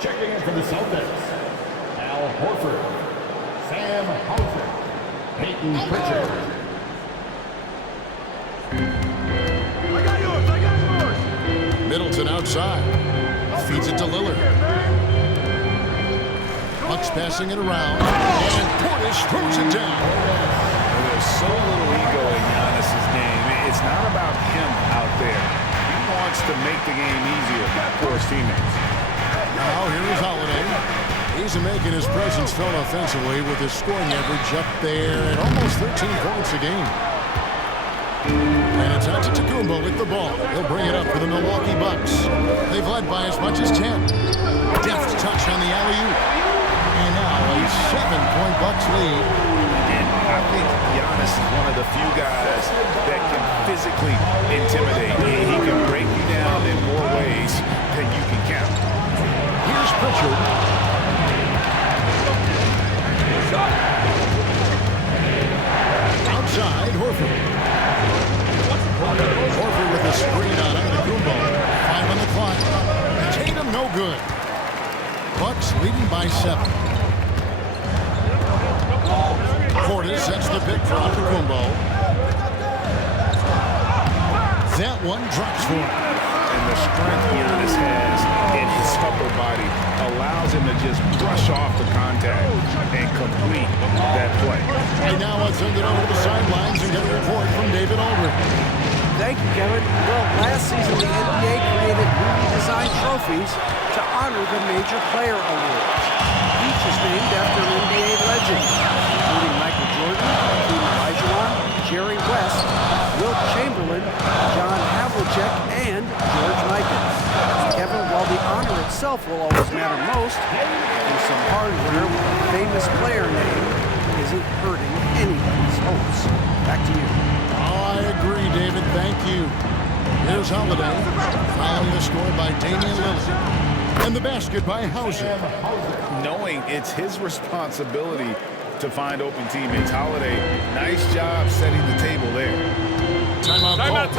Checking in for the Celtics. Al Horford. Sam Hauser. Peyton Pritchard. Middleton outside. Feeds it to Lillard. Bucks passing it around. And Portis throws it down. There's so little ego in Giannis's game. It's not about him out there. He wants to make the game easier for his teammates. Now here is Holiday. He's making his presence felt offensively with his scoring average up there at almost 13 points a game. And it's Antetokounmpo with the ball. He'll bring it up for the Milwaukee Bucks. They've led by as much as 10. Deft touch on the alley-oop. And now a 7-point Bucks lead. And I think Giannis is one of the few guys that can physically intimidate. He can break you down in more ways than you can count. Here's Pritchard. Outside, Horford. Horford with a screen on Antetokounmpo. 5 on the clock. Tatum no good. Bucks leading by 7. Portis sets the pick for Antetokounmpo. That one drops for him. And the strength Giannis has in his upper body allows him to just brush off the contact and complete that play. And now let's send it over to the sidelines and get a report from David Aldridge. Thank you, Kevin. Well, last season the NBA created newly designed trophies to honor the Major Player Awards. Each is named after an NBA legend, including Michael Jordan, Hakeem Olajuwon, Jerry West, Wilt Chamberlain, John Havlicek, and George Mikan. Kevin, while the honor itself will always matter most, there's some hardware with a famous player name isn't hurting anybody's hopes. Back to you. I agree, David. Thank you. Here's Holiday, following the score by Damian Lillard. And the basket by Hauser. Knowing it's his responsibility to find open teammates. Holiday, nice job setting the table there. Timeout.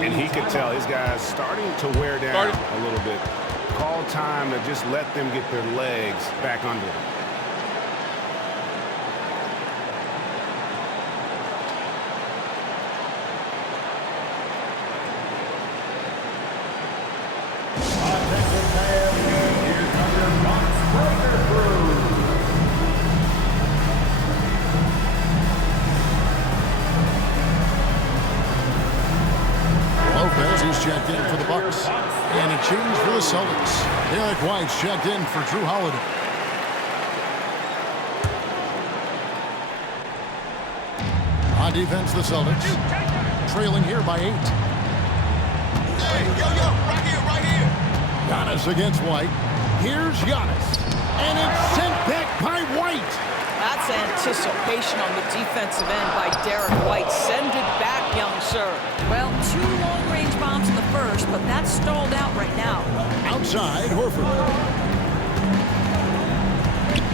And he could tell his guys starting to wear down a little bit. Call time to just let them get their legs back under them. Checked in for the Bucks. And a change for the Celtics. Derek White's checked in for Drew Holiday. On defense, the Celtics. Trailing here by 8. Hey, right here. Giannis against White. Here's Giannis. And it's sent back by White. That's anticipation on the defensive end by Derek White. Send it back, young sir. Well, 2 long-range bombs in the first, but that's stalled out right now. Outside, Horford.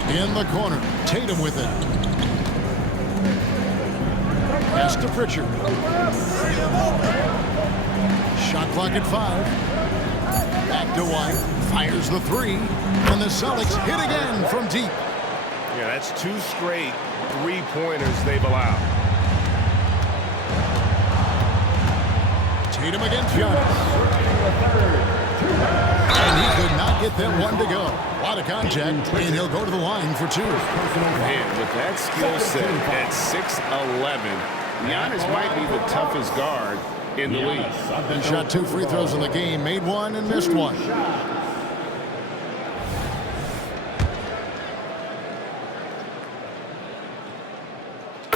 In the corner, Tatum with it. Pass to Pritchard. Shot clock at 5. Back to White. Fires the 3. And the Celtics hit again from deep. Yeah, that's 2 straight 3-pointers they've allowed. Tatum against Giannis. And he could not get that one to go. A lot of contact, and he'll go to the line for 2. Man, with that skill set at 6'11", Giannis might be the toughest guard in the league. He shot 2 free throws in the game, made 1 and missed 1.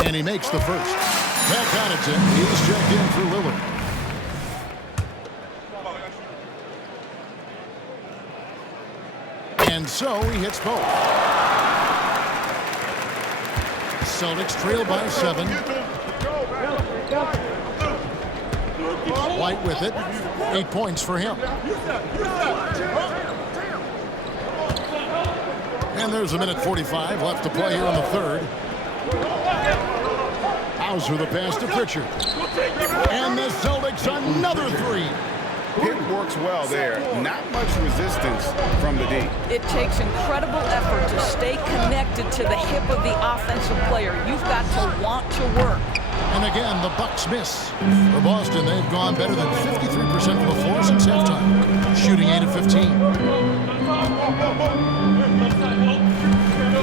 And he makes the first. Pat Connaughton, he's checked in for Lillard. And so he hits both. Celtics trail by 7. White with it. 8 points for him. And there's a minute 45 left to play here in the third. Hauser the pass to Pritchard. And the Celtics another 3. Pick works well there. Not much resistance from the D. It takes incredible effort to stay connected to the hip of the offensive player. You've got to want to work. And again, the Bucks miss. For Boston, they've gone better than 53% from the floor since halftime, shooting 8 of 15.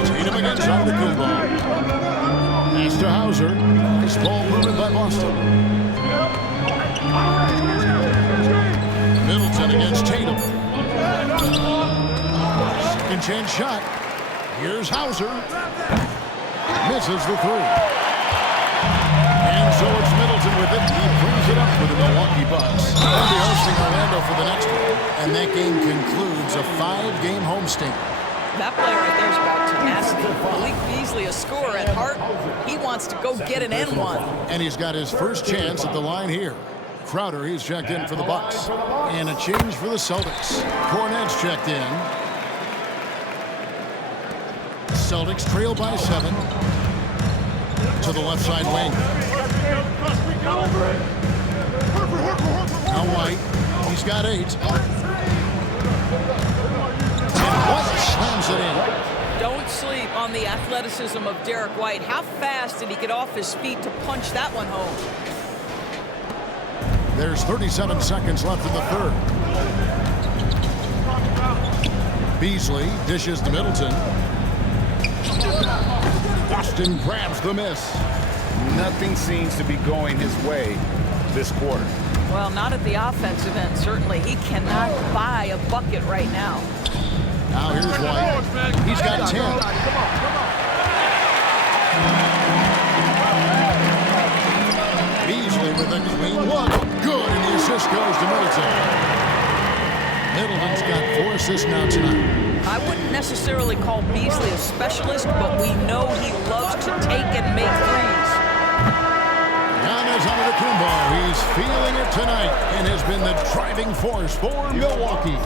Tatum against Antetokounmpo. Pass to Hauser. Nice ball movement by Boston. Middleton against Tatum. Second chance shot. Here's Hauser. Misses the three. And so it's Middleton with it. He brings it up for the Milwaukee Bucks. They'll be hosting Orlando for the next one. And that game concludes a 5-game homestand. That play right there is about tenacity. Malik Beasley, a scorer at heart. He wants to go get an N1. And he's got his first chance at the line here. Crowder, he's checked in for the Bucks. And a change for the Celtics. Kornet's checked in. Celtics trail by 7. To the left side wing. Now White. He's got 8. And White slams it in. Don't sleep on the athleticism of Derek White. How fast did he get off his feet to punch that one home? There's 37 seconds left in the third. Beasley dishes to Middleton. Boston grabs the miss. Nothing seems to be going his way this quarter. Well, not at the offensive end, certainly. He cannot buy a bucket right now. Now here's White. He's got 10. Beasley with a clean look. Good, and the assist goes to Middleton. Middleton's got 4 assists now tonight. I wouldn't necessarily call Beasley a specialist, but we know he loves to take and make threes. Giannis Antetokounmpo, he's feeling it tonight and has been the driving force for Milwaukee.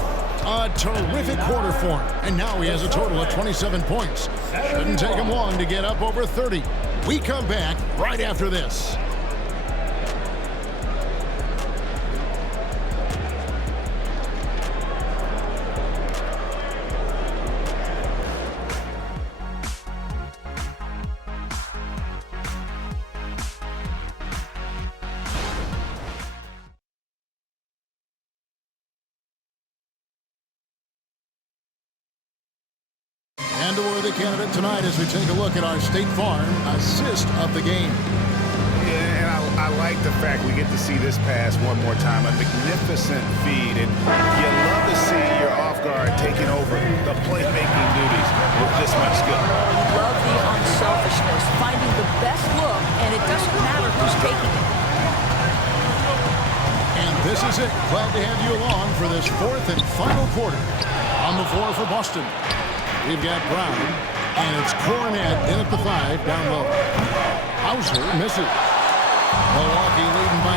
A terrific quarter for him, and now he has a total of 27 points. Shouldn't take him long to get up over 30. We come back right after this. And a worthy candidate tonight as we take a look at our State Farm assist of the game. Yeah, and I like the fact we get to see this pass one more time. A magnificent feed, and you love to see your off guard taking over the playmaking duties with this much skill. Love the unselfishness, finding the best look, and it doesn't matter who's taking it. And this is it. Glad to have you along for this 4th and final quarter. On the floor for Boston, we've got Brown, and it's Kornet in at the 5 down low. Hauser misses. Milwaukee leading by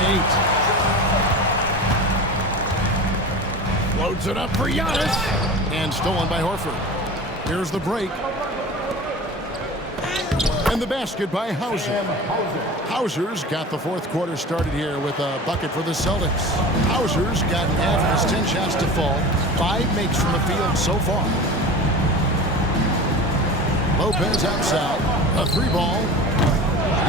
8. Loads it up for Giannis. And stolen by Horford. Here's the break. And the basket by Hauser. Hauser's got the 4th quarter started here with a bucket for the Celtics. Hauser's gotten half of his 10 shots to fall. 5 makes from the field so far. Lopez outside. A 3-ball.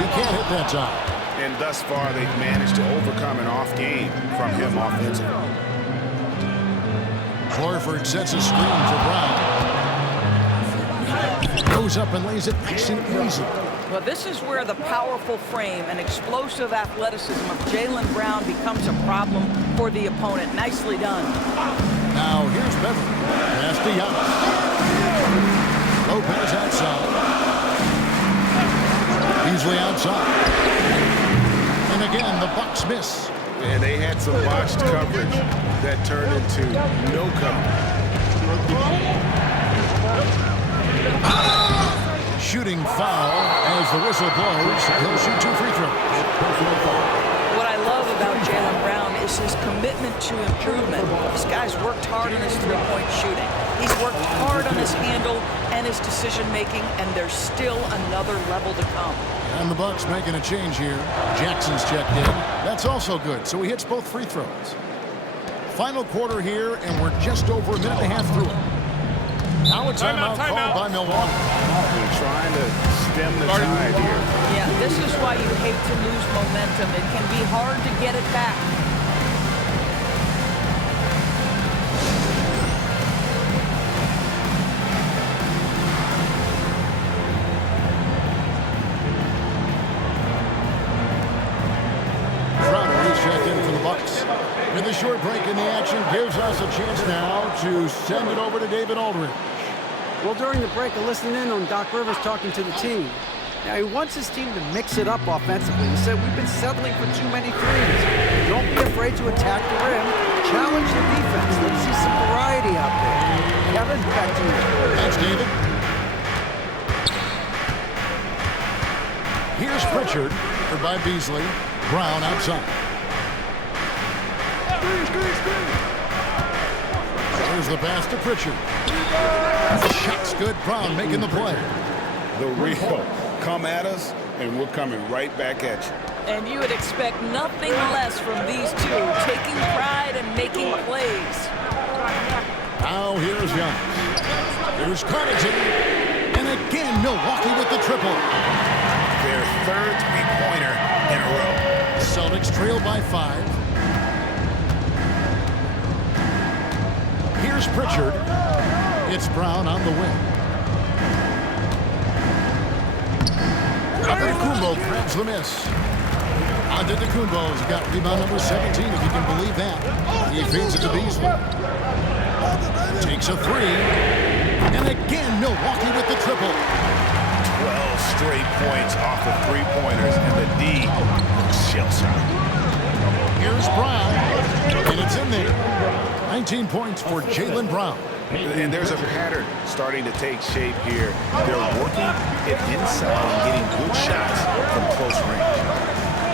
You can't hit that time. And thus far, they've managed to overcome an off game from him offensively. Horford sets a screen for Brown. Goes up and lays it nice and easy. Well, this is where the powerful frame and explosive athleticism of Jaylen Brown becomes a problem for the opponent. Nicely done. Now here's Beverly. Pass to Giannis. Lopez outside. Beasley outside. And again, the Bucks miss. And they had some botched coverage that turned into no coverage. Shooting foul as the whistle blows. He'll shoot 2 free throws. What I love about Jaylen Brown is his commitment to improvement. This guy's worked hard on his three-point shooting. He's worked hard on his handle and his decision-making, and there's still another level to come. And the Bucks making a change here. Jackson's checked in. That's also good, so he hits both free throws. Final quarter here, and we're just over a minute and a half through it. Now a timeout called by Milwaukee. They're trying to stem the tide here. Yeah, this is why you hate to lose momentum. It can be hard to get it back. Crowder is checked in for the Bucks. And the short break in the action gives us a chance now to send it over to David Aldridge. Well, during the break, I listened in on Doc Rivers talking to the team. Now, he wants his team to mix it up offensively. He said, we've been settling for too many threes. Don't be afraid to attack the rim. Challenge the defense. Let's see some variety out there. Kevin, back to you. Thanks, David. Here's Pritchard, covered by Beasley. Brown outside. There's the pass to Pritchard. The shot's good. Brown making the play. The real come at us, and we're coming right back at you. And you would expect nothing less from these two, taking pride and making plays. Now here's Giannis. Here's Connaughton. And again, Milwaukee with the triple. Their third three-pointer in a row. Celtics trail by 5. Here's Pritchard. It's Brown on the wing. Antetokounmpo grabs the miss. Antetokounmpo's got rebound number 17, if you can believe that. He feeds it to Beasley. Takes a 3. And again, Milwaukee with the triple. 12 straight points off of three-pointers, and the D looks shell-shocked. Here's Brown, and it's in there. 19 points for Jaylen Brown. And there's a pattern starting to take shape here. They're working it inside and getting good shots from close range.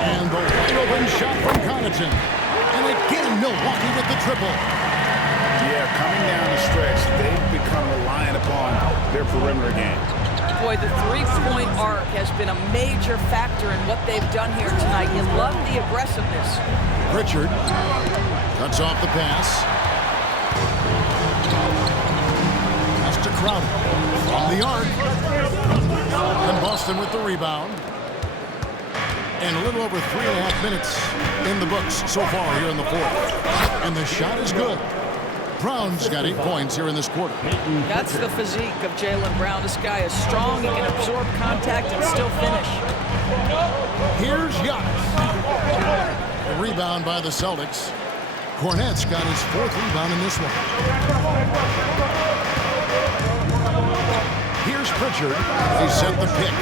And the wide open shot from Connaughton. And again, Milwaukee with the triple. Yeah, coming down the stretch, they've become reliant upon their perimeter game. Boy, the three-point arc has been a major factor in what they've done here tonight. You love the aggressiveness. Pritchard cuts off the pass. Pass to Crowder from the arc. And Boston with the rebound. And a little over 3.5 minutes in the books so far here in the fourth. And the shot is good. Brown's got 8 points here in this quarter. That's the physique of Jaylen Brown. This guy is strong. He can absorb contact and still finish. Here's Giannis. The rebound by the Celtics. Cornette's got his 4th rebound in this one. Here's Pritchard. He set the pick.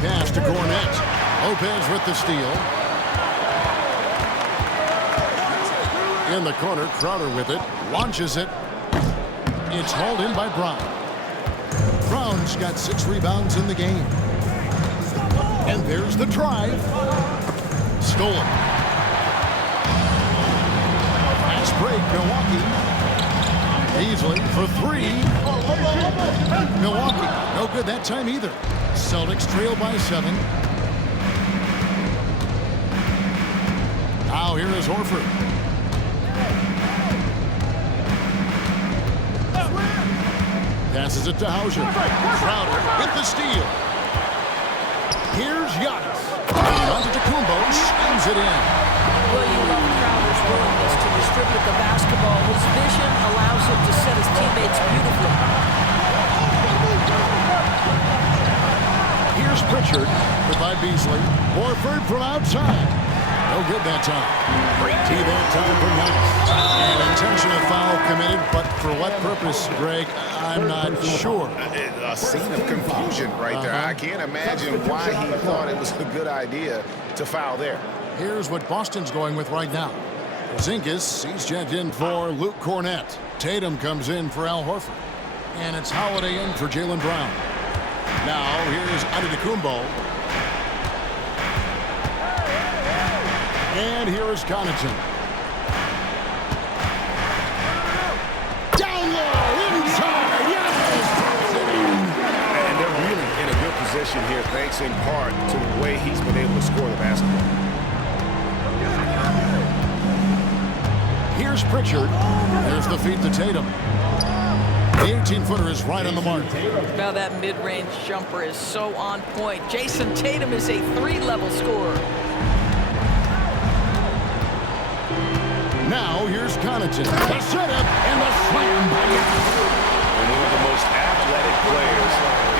Pass to Cornette. Lopez with the steal. In the corner, Crowder with it, launches it. It's hauled in by Brown. Brown's got 6 rebounds in the game. And there's the drive. Stolen. Fast break, Milwaukee. Beasley for 3. Milwaukee, no good that time either. Celtics trail by 7. Now here is Horford. Passes it to Hauser. Crowder with the steal. Here's Giannis. Antetokounmpo slams it in. Well, you love Crowder's willingness to distribute the basketball. His vision allows him to set his teammates beautifully. Here's Pritchard, put by Beasley. Horford from outside. No good that time. Great tee that time for Giannis. An intentional foul committed, but for what purpose, Greg? I'm not sure. A scene of confusion right there. I can't imagine why he thought it was a good idea to foul there. Here's what Boston's going with right now. Porzingis, he's checked in for Luke Cornette. Tatum comes in for Al Horford. And it's Holiday in for Jaylen Brown. Now here's Antetokounmpo. And here is Connaughton. Down low, inside, yes! And they're really in a good position here, thanks in part to the way he's been able to score the basketball. Here's Pritchard. There's the feed to Tatum. The 18-footer is right on the mark. Now that mid-range jumper is so on point. Jason Tatum is a 3-level scorer. Now here's Connaughton. The setup and the slam by Giannis. And one of the most athletic players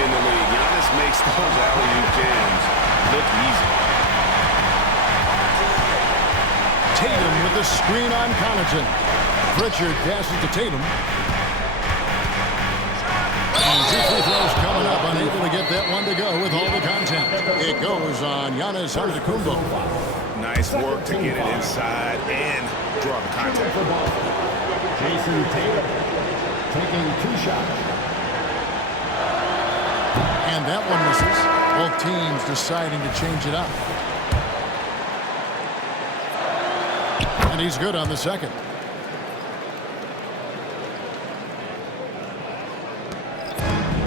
in the league. Giannis makes those alley-oop jams look easy. Tatum with the screen on Connaughton. Pritchard passes to Tatum. And 2 free throws coming up. Unable to get that one to go with all the contact. It goes on Giannis Antetokounmpo. Nice work to get it inside and draw the contact. Jason Tatum taking 2 shots. And that one misses. Both teams deciding to change it up. And he's good on the second.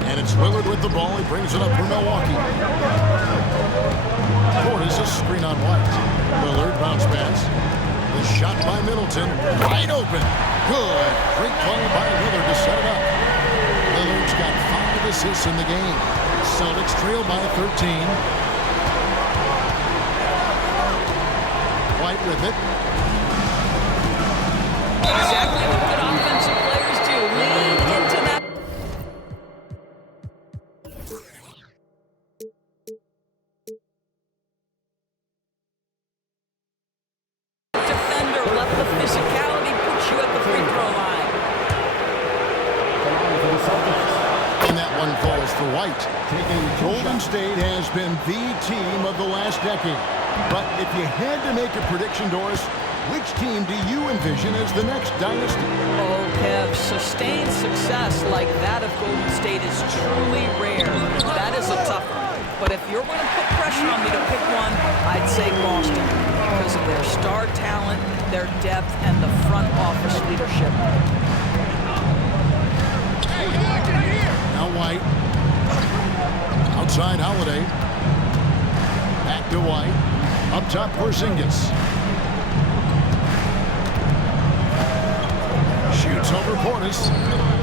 And it's Lillard with the ball. He brings it up for Milwaukee. Portis, a screen on White. Lillard bounce pass. The shot by Middleton. Wide open. Good. Great play by Lillard to set it up. Lillard's got 5 assists in the game. Celtics trail by 13. White with it. Exactly what good offensive players do. Lean into that. Defender, let the physicality put you at the free throw line. And that one falls for White. Golden State has been the team of the last decade. But if you had to make a prediction, Doris, which team do you envision as the next dynasty? Oh, Kev, sustained success like that of Golden State is truly rare. That is a tough one. But if you're going to put pressure on me to pick one, I'd say Boston because of their star talent, their depth, and the front office leadership. Now White. Outside Holiday. Back to White. Up top Porzingis. Shoots over Portis.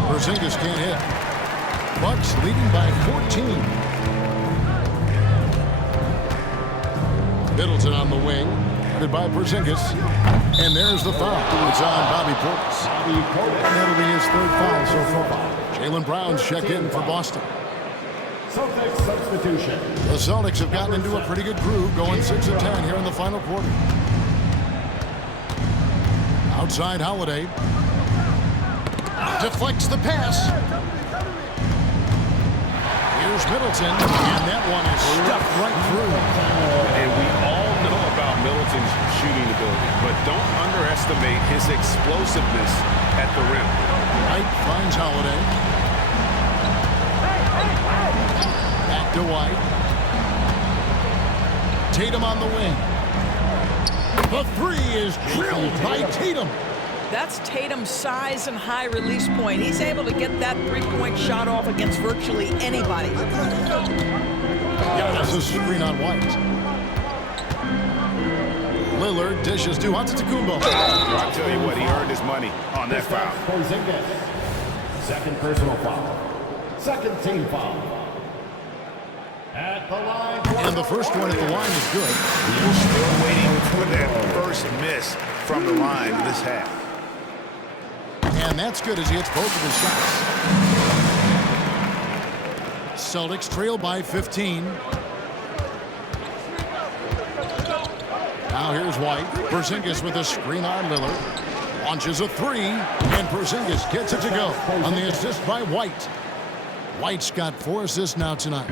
Porzingis can't hit. Bucks leading by 14. Middleton on the wing. Headed by Porzingis. And there's the foul. It's on Bobby Portis. And that'll be his 3rd foul so far. Jaylen Brown's checked in for Boston. Celtics substitution. The Celtics have gotten into a pretty good groove, going 6 of 10 here in the final quarter. Outside Holiday. Deflects the pass. Here's Middleton, and that one is stuffed right through. And we all know about Middleton's shooting ability, but don't underestimate his explosiveness at the rim. White finds Holiday. Back to White. Tatum on the wing. The 3 is drilled by Tatum. That's Tatum's size and high release point. He's able to get that 3-point shot off against virtually anybody. Giannis a screen on White. Lillard dishes to Antetokounmpo. I'll tell you what, he earned his money on that foul. Porzingis. 2nd personal foul. 2nd team foul. At the line. And the first one at the line is good. You're still waiting for that first miss from the line this half. And that's good as he hits both of his shots. Celtics trail by 15. Now here's White. Porzingis with a screen on Lillard. Launches a 3, and Porzingis gets it to go on the assist by White. White's got 4 assists now tonight.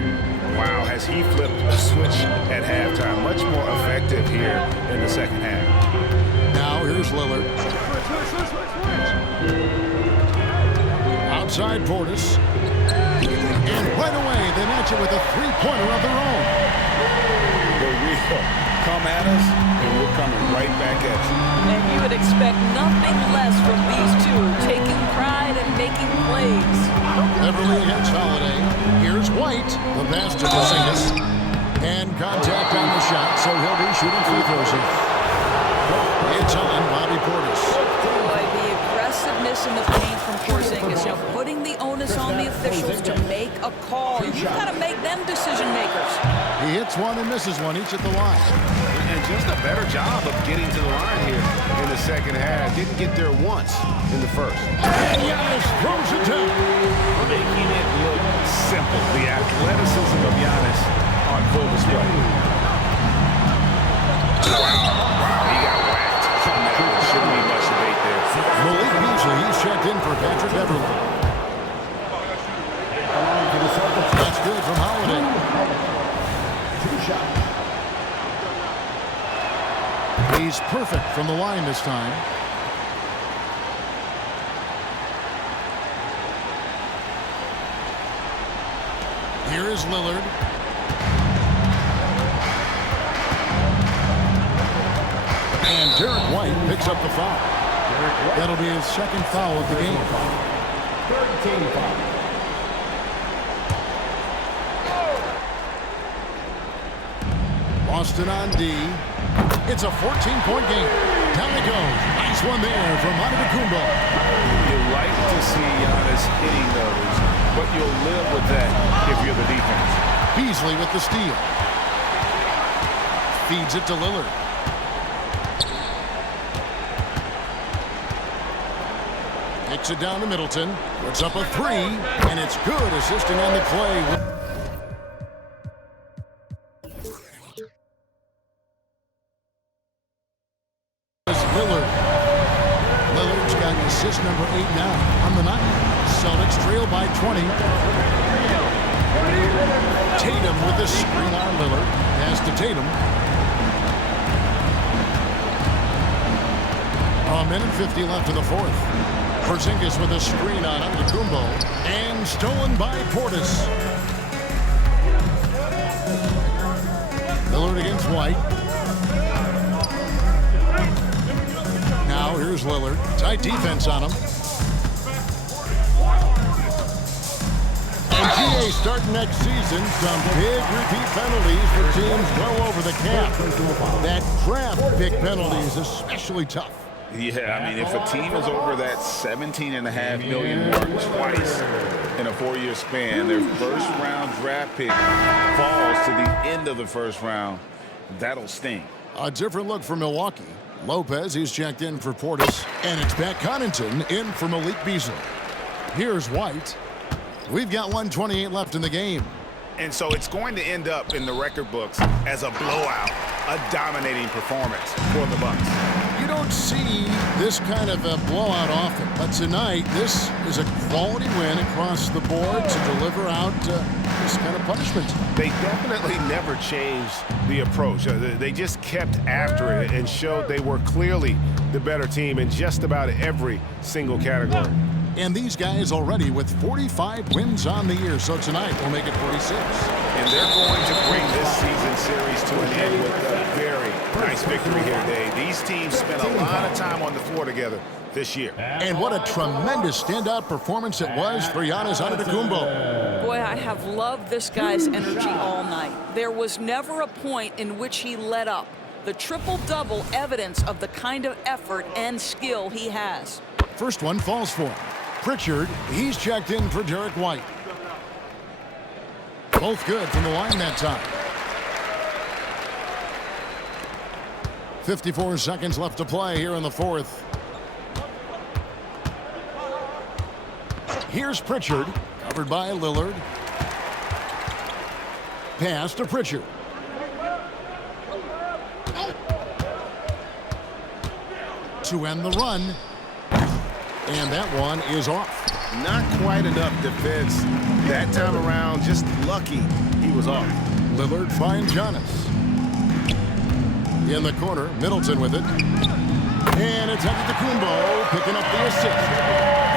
Wow, has he flipped a switch at halftime. Much more effective here in the second half. Now here's Lillard. Outside Portis. And right away, they match it with a 3-pointer of their own. The real come at us, and we're coming right back at you. And you would expect nothing less from these two, taking pride and making plays. Beverly against Holiday. Here's White. The pass to Porzingis. And contact on the shot, so he'll be shooting free throws here. It's on Bobby Portis. Boy, the aggressiveness in the paint from Porzingis, putting the officials to make a call. You've got to make them decision makers. He hits one and misses one, each at the line. And just a better job of getting to the line here in the second half. Didn't get there once in the first. And Giannis throws it down. Making it look simple. The athleticism of Giannis on full display. Wow, he got whacked. There shouldn't be much debate there. Malik Beasley, he's checked in for Patrick Beverly. That's good from Holiday. 2 shots. He's perfect from the line this time. Here is Lillard. And Derek White picks up the foul. That'll be his second foul of the game. 13 foul. Boston on D. It's a 14-point game. Down it goes. Nice one there from Antetokounmpo. You like to see Giannis hitting those, but you'll live with that if you're the defense. Beasley with the steal. Feeds it to Lillard. Kicks it down to Middleton. Puts up a three, and it's good, assisting on the play. Lillard's got assist number 8 now on the night. Celtics trail by 20. Tatum with the screen on Lillard. Pass to Tatum. A minute 50 left in the fourth. Porzingis with a screen on Antetokounmpo. And stolen by Portis. Lillard against White. Now here's Lillard. Tight defense on him. And GA starting next season, some big repeat penalties for teams well over the cap. That draft pick penalty is especially tough. Yeah, I mean, if a team is over that $17.5 million mark twice in a 4-year span, their first-round draft pick falls to the end of the first round, that'll sting. A different look for Milwaukee. Lopez, he's checked in for Portis. And it's Pat Connaughton in for Malik Beasley. Here's White. We've got 1:28 left in the game. And so it's going to end up in the record books as a blowout, a dominating performance for the Bucks. You don't see this kind of a blowout often, but tonight this is a quality win across the board to deliver out this kind of punishment. They definitely never changed the approach. They just kept after it and showed they were clearly the better team in just about every single category. And these guys already with 45 wins on the year, so tonight we'll make it 46. And they're going to bring this season series to an end with a very nice victory here today. These teams spent a lot of time on the floor together this year. And what a tremendous standout performance it was for Giannis Antetokounmpo. Boy, I have loved this guy's energy all night. There was never a point in which he let up. The triple-double evidence of the kind of effort and skill he has. First one falls for him. Pritchard, he's checked in for Derek White. Both good from the line that time. 54 seconds left to play here in the fourth. Here's Pritchard, covered by Lillard. Pass to Pritchard. To end the run. And that one is off. Not quite enough defense that time around. Just lucky he was off. Lillard finds Giannis. In the corner, Middleton with it. And it's Antetokounmpo picking up the assist.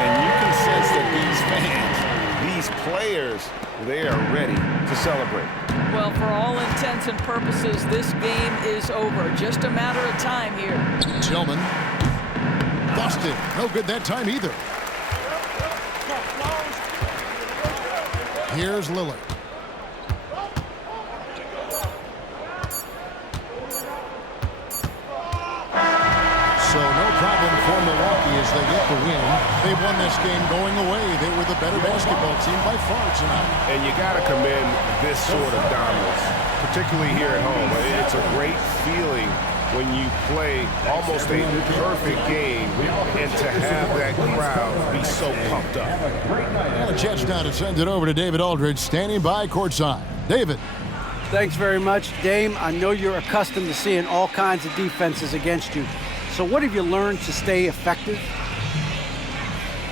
And you can sense that these fans, these players, they are ready to celebrate. Well, for all intents and purposes, this game is over. Just a matter of time here. Tillman. Busted. No good that time either. Here's Lillard. So no problem for Milwaukee as they get the win. They've won this game going away. They were the better basketball team by far tonight. And you got to commend this sort of dominance, particularly here at home. It's a great feeling when you play almost a perfect game and to have that crowd be so pumped up. Well, a chance now to send it over to David Aldridge, standing by courtside. David. Thanks very much, Dame. I know you're accustomed to seeing all kinds of defenses against you. So what have you learned to stay effective?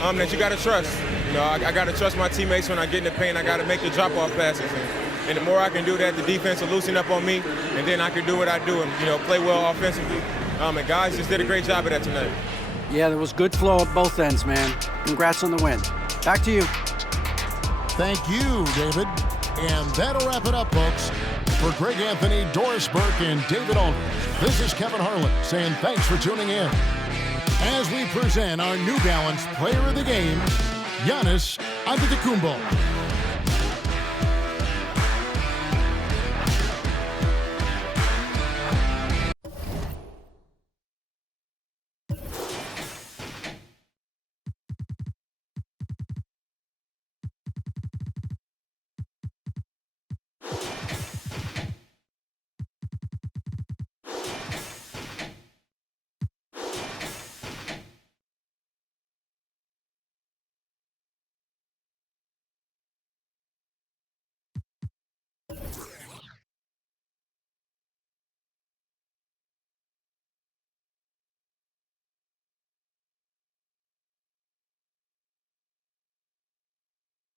That you got to trust. You know, I got to trust my teammates when I get in the paint. I got to make the drop-off passes. And the more I can do that, the defense will loosen up on me, and then I can do what I do and, you know, play well offensively. And guys just did a great job of that tonight. Yeah, there was good flow at both ends, man. Congrats on the win. Back to you. Thank you, David. And that'll wrap it up, folks. For Greg Anthony, Doris Burke, and David Aldridge, this is Kevin Harlan saying thanks for tuning in. As we present our New Balance Player of the Game, Giannis Antetokounmpo.